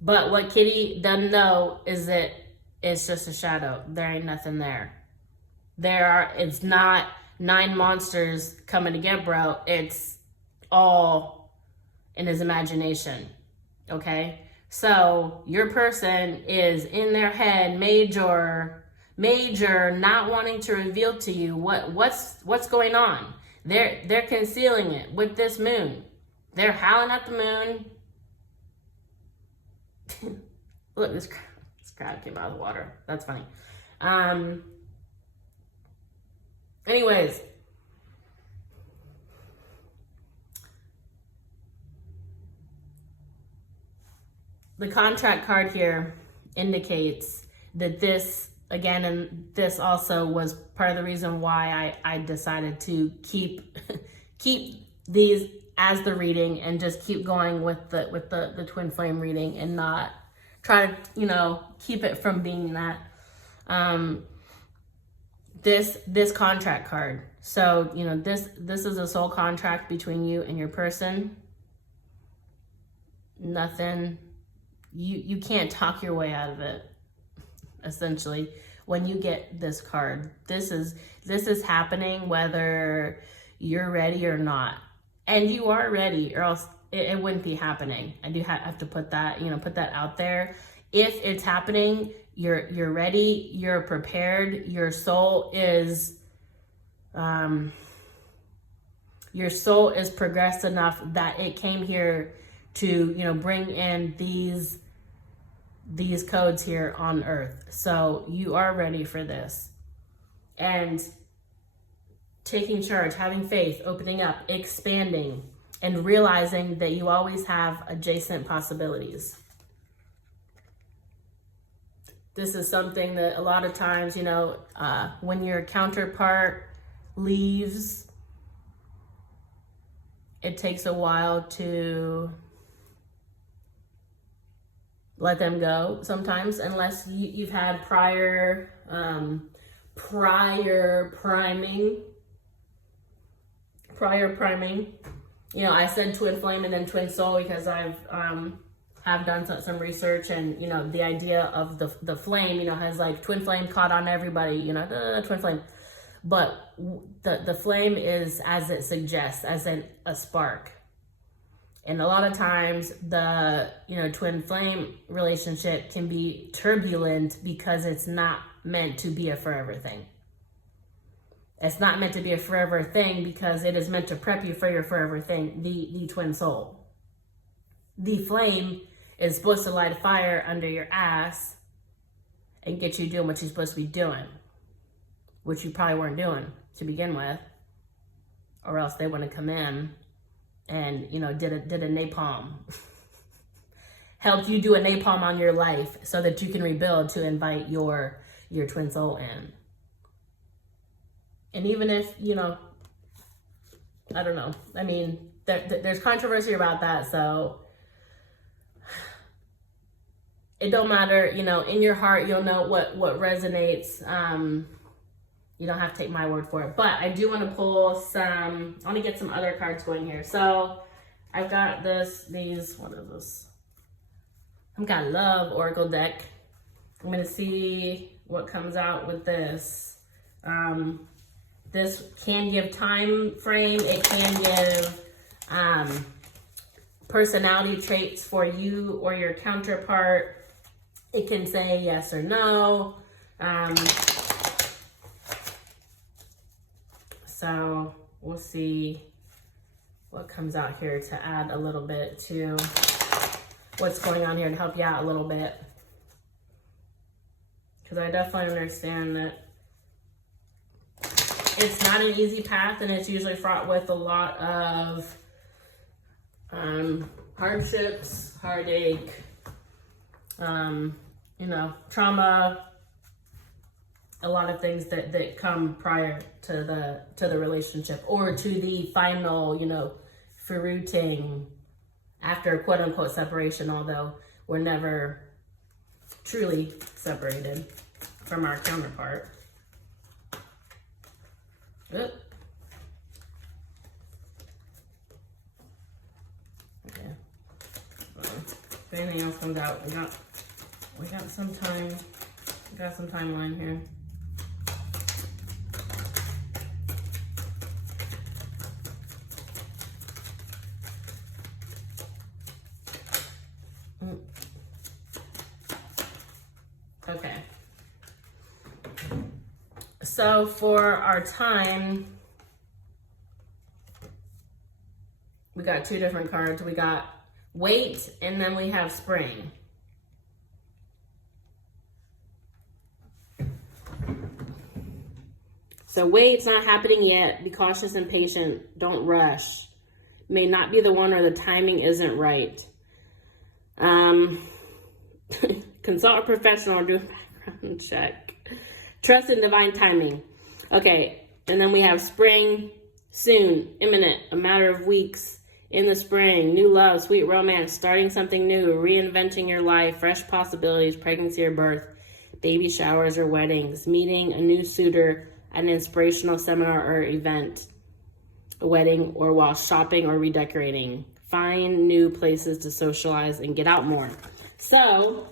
but what Kitty doesn't know is that it's just a shadow. There ain't nothing there. It's not 9 monsters coming to get bro. It's all in his imagination. Okay? So your person is in their head, major, not wanting to reveal to you what's going on. They're concealing it with this moon. They're howling at the moon. Look, this crab came out of the water. That's funny. Anyways, the contract card here indicates that this, again, and this also was part of the reason why I decided to keep these as the reading and just keep going with the twin flame reading and not try to, keep it from being that. This contract card. So, this is a soul contract between you and your person. Nothing, you can't talk your way out of it, essentially, when you get this card. This is happening whether you're ready or not. And you are ready, or else it wouldn't be happening. I do have to put that, put that out there. If it's happening, you're ready, you're prepared, your soul is progressed enough that it came here to, bring in these codes here on earth. So you are ready for this. And taking charge, having faith, opening up, expanding, and realizing that you always have adjacent possibilities. This is something that a lot of times, when your counterpart leaves, it takes a while to let them go sometimes, unless you've had prior priming. I said twin flame and then twin soul because I've have done some research, and the idea of the flame has like twin flame caught on everybody, the twin flame, but the flame is as it suggests, as in a spark. And a lot of times the twin flame relationship can be turbulent because it's not meant to be a forever thing. It's not meant to be a forever thing because it is meant to prep you for your forever thing, the twin soul. The flame is supposed to light a fire under your ass and get you doing what you're supposed to be doing. which you probably weren't doing to begin with, or else they wouldn't come in and, you know, did a napalm. Helped you do a napalm on your life so that you can rebuild to invite your twin soul in. And even if, you know, I don't know. I mean, there's controversy about that, so it don't matter. You know, in your heart, you'll know what resonates. You don't have to take my word for it. But I do want to pull some, I want to get some other cards going here. So I've got these, what is this? I've got Love Oracle deck. I'm going to see what comes out with this. This can give time frame. It can give personality traits for you or your counterpart. It can say yes or no. So we'll see what comes out here to add a little bit to what's going on here to help you out a little bit. Because I definitely understand that it's not an easy path, and it's usually fraught with a lot of hardships, heartache, you know, trauma, a lot of things that come prior to the relationship, or to the final, you know, fruiting after quote unquote separation, although we're never truly separated from our counterpart. Oop. Okay. If anything else comes out, we got some time. We got some timeline here. Okay. So for our time, we got two different cards. We got Wait, and then we have Spring. So wait, it's not happening yet. Be cautious and patient. Don't rush. May not be the one, or the timing isn't right. Consult a professional or do a background check. Trust in divine timing. Okay, and then we have Spring, soon, imminent, a matter of weeks. In the spring, new love, sweet romance, starting something new, reinventing your life, fresh possibilities, pregnancy or birth, baby showers or weddings, meeting a new suitor, an inspirational seminar or event, a wedding, or while shopping or redecorating. Find new places to socialize and get out more. So,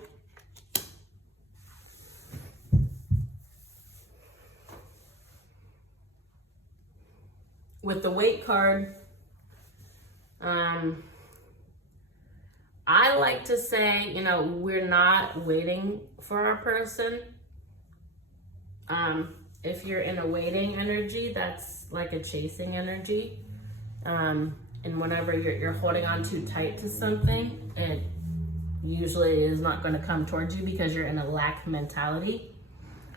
with the Wait card, I like to say, you know, we're not waiting for our person. If you're in a waiting energy, that's like a chasing energy. And whenever you're holding on too tight to something, it usually is not going to come towards you because you're in a lack mentality.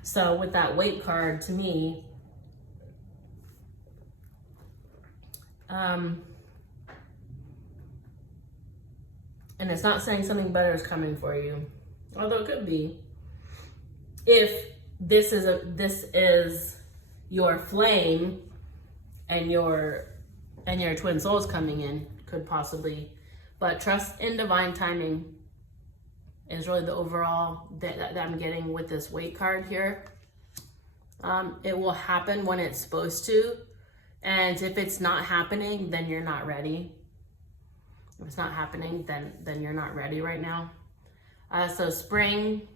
So with that Wait card, to me, and it's not saying something better is coming for you, although it could be. If this is your flame, and your twin souls coming in, could possibly. But trust in divine timing is really the overall that I'm getting with this Wait card here. It will happen when it's supposed to, and if it's not happening, then you're not ready. If it's not happening, then you're not ready right now. So Spring,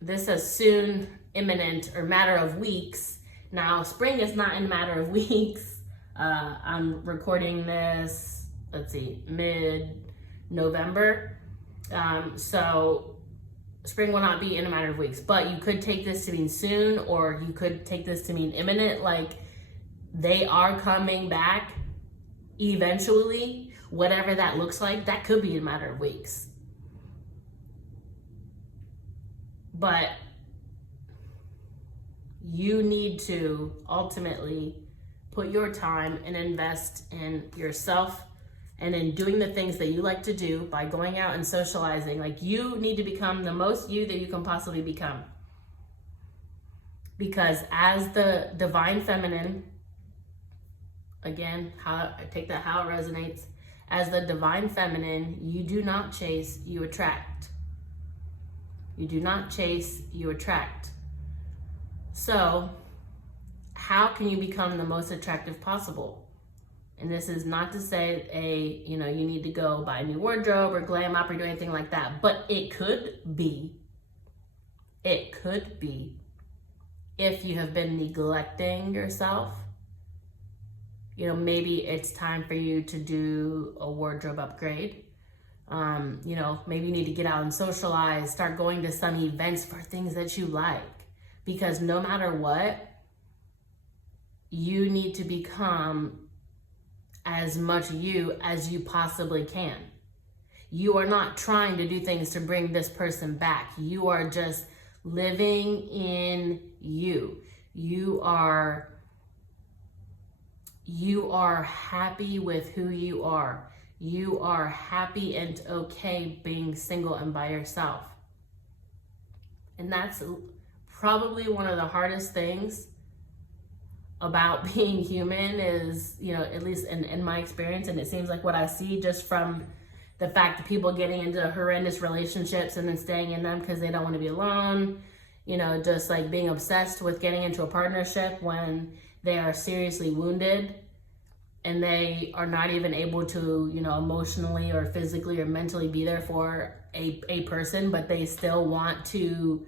this says soon, imminent, or matter of weeks. Now, Spring is not in a matter of weeks. I'm recording this, let's see, mid-November. So Spring will not be in a matter of weeks, but you could take this to mean soon, or you could take this to mean imminent, like they are coming back eventually, whatever that looks like. That could be a matter of weeks. But You need to ultimately put your time and invest in yourself and in doing the things that you like to do by going out and socializing. Like, you need to become the most you that you can possibly become. Because as the divine feminine, again, how I take that how it resonates, as the divine feminine, you do not chase, you attract. You do not chase, you attract. So, how can you become the most attractive possible? And this is not to say you need to go buy a new wardrobe or glam up or do anything like that, but it could be if you have been neglecting yourself. Maybe it's time for you to do a wardrobe upgrade. Maybe you need to get out and socialize, start going to some events for things that you like. Because no matter what, you need to become as much you as you possibly can. You are not trying to do things to bring this person back. You are just living in you. You are happy with who you are. You are happy and okay being single and by yourself. And that's probably one of the hardest things about being human is, at least in my experience, and it seems like what I see just from the fact that people getting into horrendous relationships and then staying in them because they don't want to be alone, just like being obsessed with getting into a partnership when they are seriously wounded and they are not even able to, emotionally or physically or mentally be there for a person, but they still want to,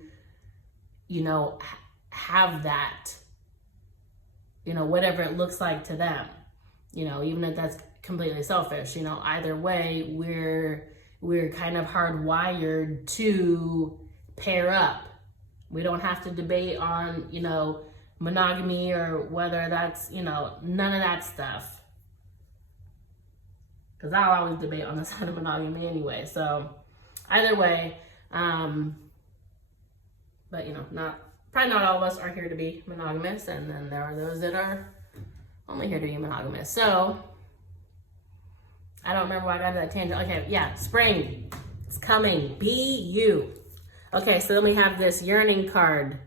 have that, whatever it looks like to them, even if that's completely selfish, either way, we're kind of hardwired to pair up. We don't have to debate on, monogamy or whether that's, none of that stuff. Because I'll always debate on the side of monogamy anyway. So either way, but probably not all of us are here to be monogamous, and then there are those that are only here to be monogamous. So I don't remember why I got to that tangent. Okay, yeah, spring. It's coming. Be you. Okay, so then we have this yearning card.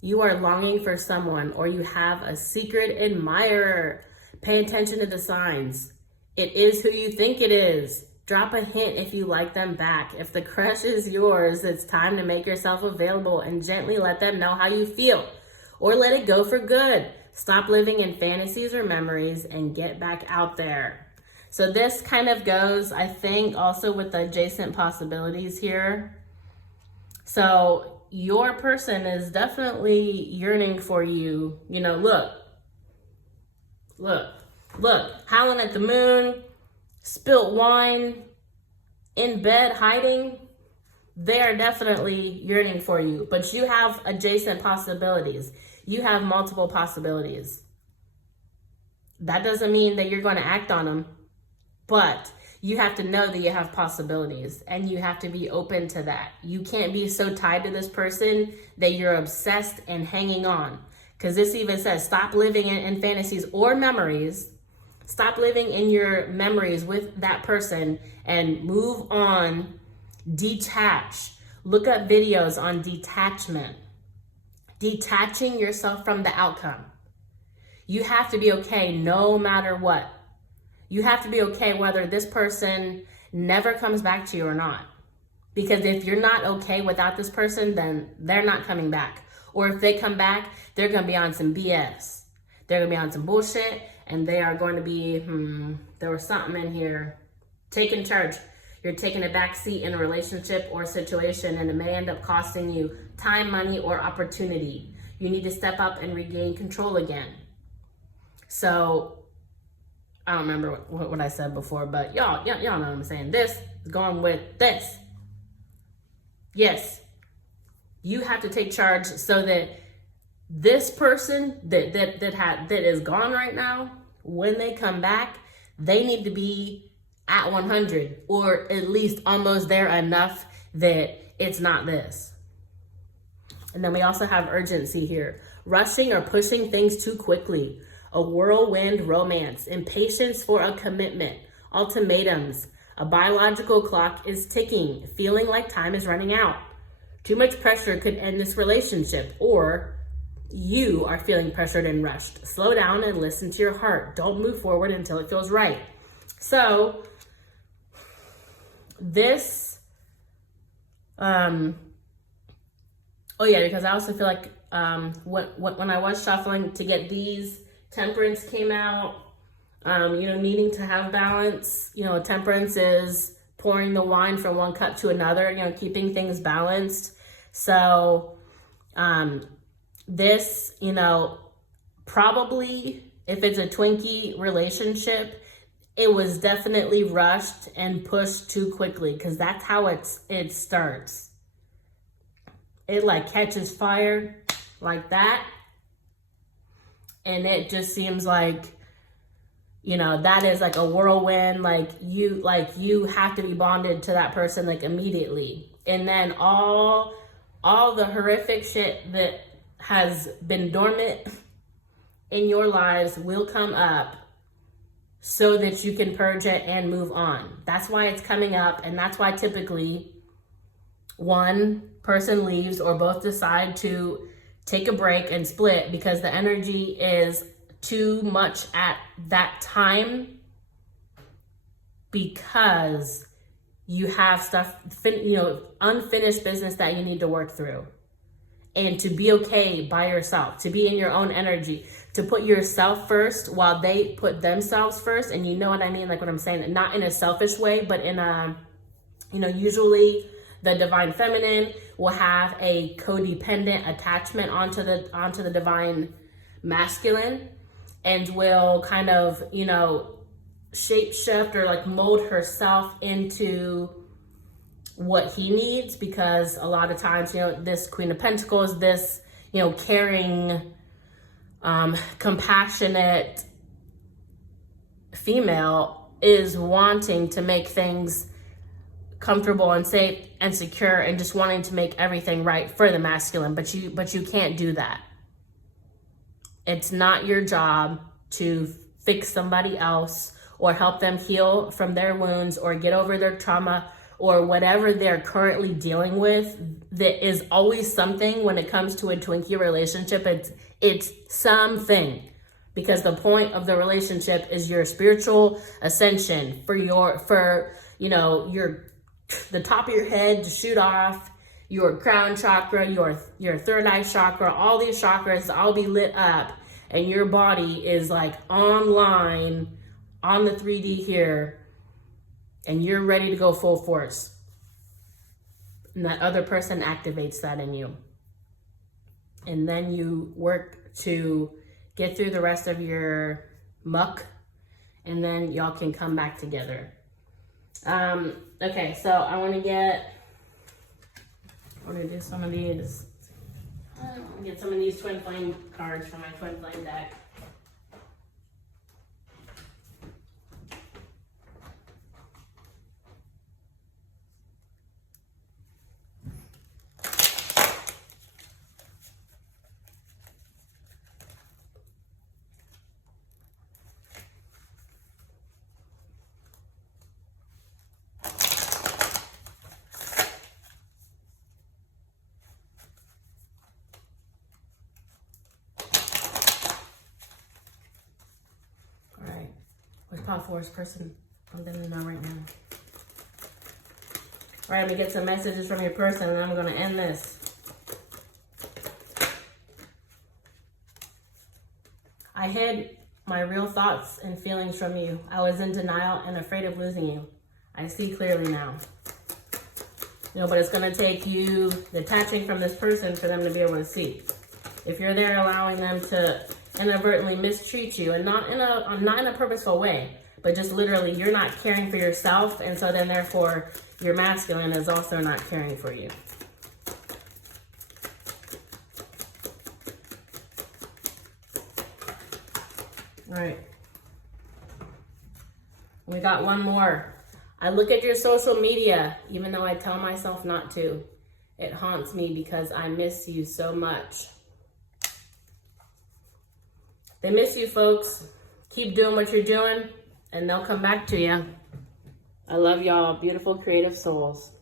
You are longing for someone, or you have a secret admirer. Pay attention to the signs. It is who you think it is. Drop a hint if you like them back. If the crush is yours, it's time to make yourself available and gently let them know how you feel. Or let it go for good. Stop living in fantasies or memories and get back out there. So this kind of goes, I think, also with the adjacent possibilities here. So your person is definitely yearning for you. Look, howling at the moon, spilt wine, in bed hiding. They are definitely yearning for you, but you have adjacent possibilities. You have multiple possibilities. That doesn't mean that you're going to act on them, but you have to know that you have possibilities and you have to be open to that. You can't be so tied to this person that you're obsessed and hanging on. Because this even says stop living in fantasies or memories. Stop living in your memories with that person and move on. Detach. Look up videos on detachment. Detaching yourself from the outcome. You have to be okay no matter what. You have to be okay whether this person never comes back to you or not. Because if you're not okay without this person, then they're not coming back. Or if they come back, they're going to be on some BS. They're going to be on some bullshit, and they are going to be, there was something in here. Taking charge. You're taking a back seat in a relationship or situation, and it may end up costing you time, money, or opportunity. You need to step up and regain control again. So, I don't remember what I said before, but y'all know what I'm saying. This is going with this. Yes. You have to take charge so that this person that is gone right now, when they come back, they need to be at 100 or at least almost there enough that it's not this. And then we also have urgency here. Rushing or pushing things too quickly. A whirlwind romance. Impatience for a commitment. Ultimatums. A biological clock is ticking. Feeling like time is running out. Too much pressure could end this relationship, or you are feeling pressured and rushed. Slow down and listen to your heart. Don't move forward until it feels right. So this, oh yeah, because I also feel like when I was shuffling to get these, Temperance came out. Needing to have balance. Temperance is pouring the wine from one cup to another, keeping things balanced. So this, probably if it's a Twinkie relationship, it was definitely rushed and pushed too quickly, because that's how it starts. It like catches fire like that, and it just seems like, that is like a whirlwind. Like you have to be bonded to that person like immediately, and then all the horrific shit that has been dormant in your lives will come up so that you can purge it and move on. That's why it's coming up, and that's why typically one person leaves or both decide to take a break and split, because the energy is too much at that time, because you have stuff, unfinished business that you need to work through. And to be okay by yourself, to be in your own energy, to put yourself first while they put themselves first. And you know what I mean? Like what I'm saying, not in a selfish way, but in a, usually the divine feminine will have a codependent attachment onto the divine masculine, and will kind of, shape shift or like mold herself into what he needs, because a lot of times, this Queen of Pentacles, this, caring, compassionate female is wanting to make things comfortable and safe and secure, and just wanting to make everything right for the masculine, but you can't do that. It's not your job to fix somebody else or help them heal from their wounds or get over their trauma or whatever they're currently dealing with. That is always something when it comes to a Twinkie relationship. It's something, because the point of the relationship is your spiritual ascension, for the top of your head to shoot off, your crown chakra, your third eye chakra, all these chakras all be lit up, and your body is like online on the 3D here, and you're ready to go full force. And that other person activates that in you. And then you work to get through the rest of your muck, and then y'all can come back together. Okay, so I want to do some of these. Get some of these Twin Flame cards from my Twin Flame deck. For this person, I'm gonna know right now. All right, let me get some messages from your person, and then I'm gonna end this. I hid my real thoughts and feelings from you. I was in denial and afraid of losing you. I see clearly now. But it's gonna take you detaching from this person for them to be able to see. If you're there allowing them to inadvertently mistreat you, and not in a purposeful way, but just literally you're not caring for yourself, and so then therefore your masculine is also not caring for you. All right. We got one more. I look at your social media, even though I tell myself not to. It haunts me because I miss you so much. They miss you, folks. Keep doing what you're doing, and they'll come back to you. I love y'all. Beautiful, creative souls.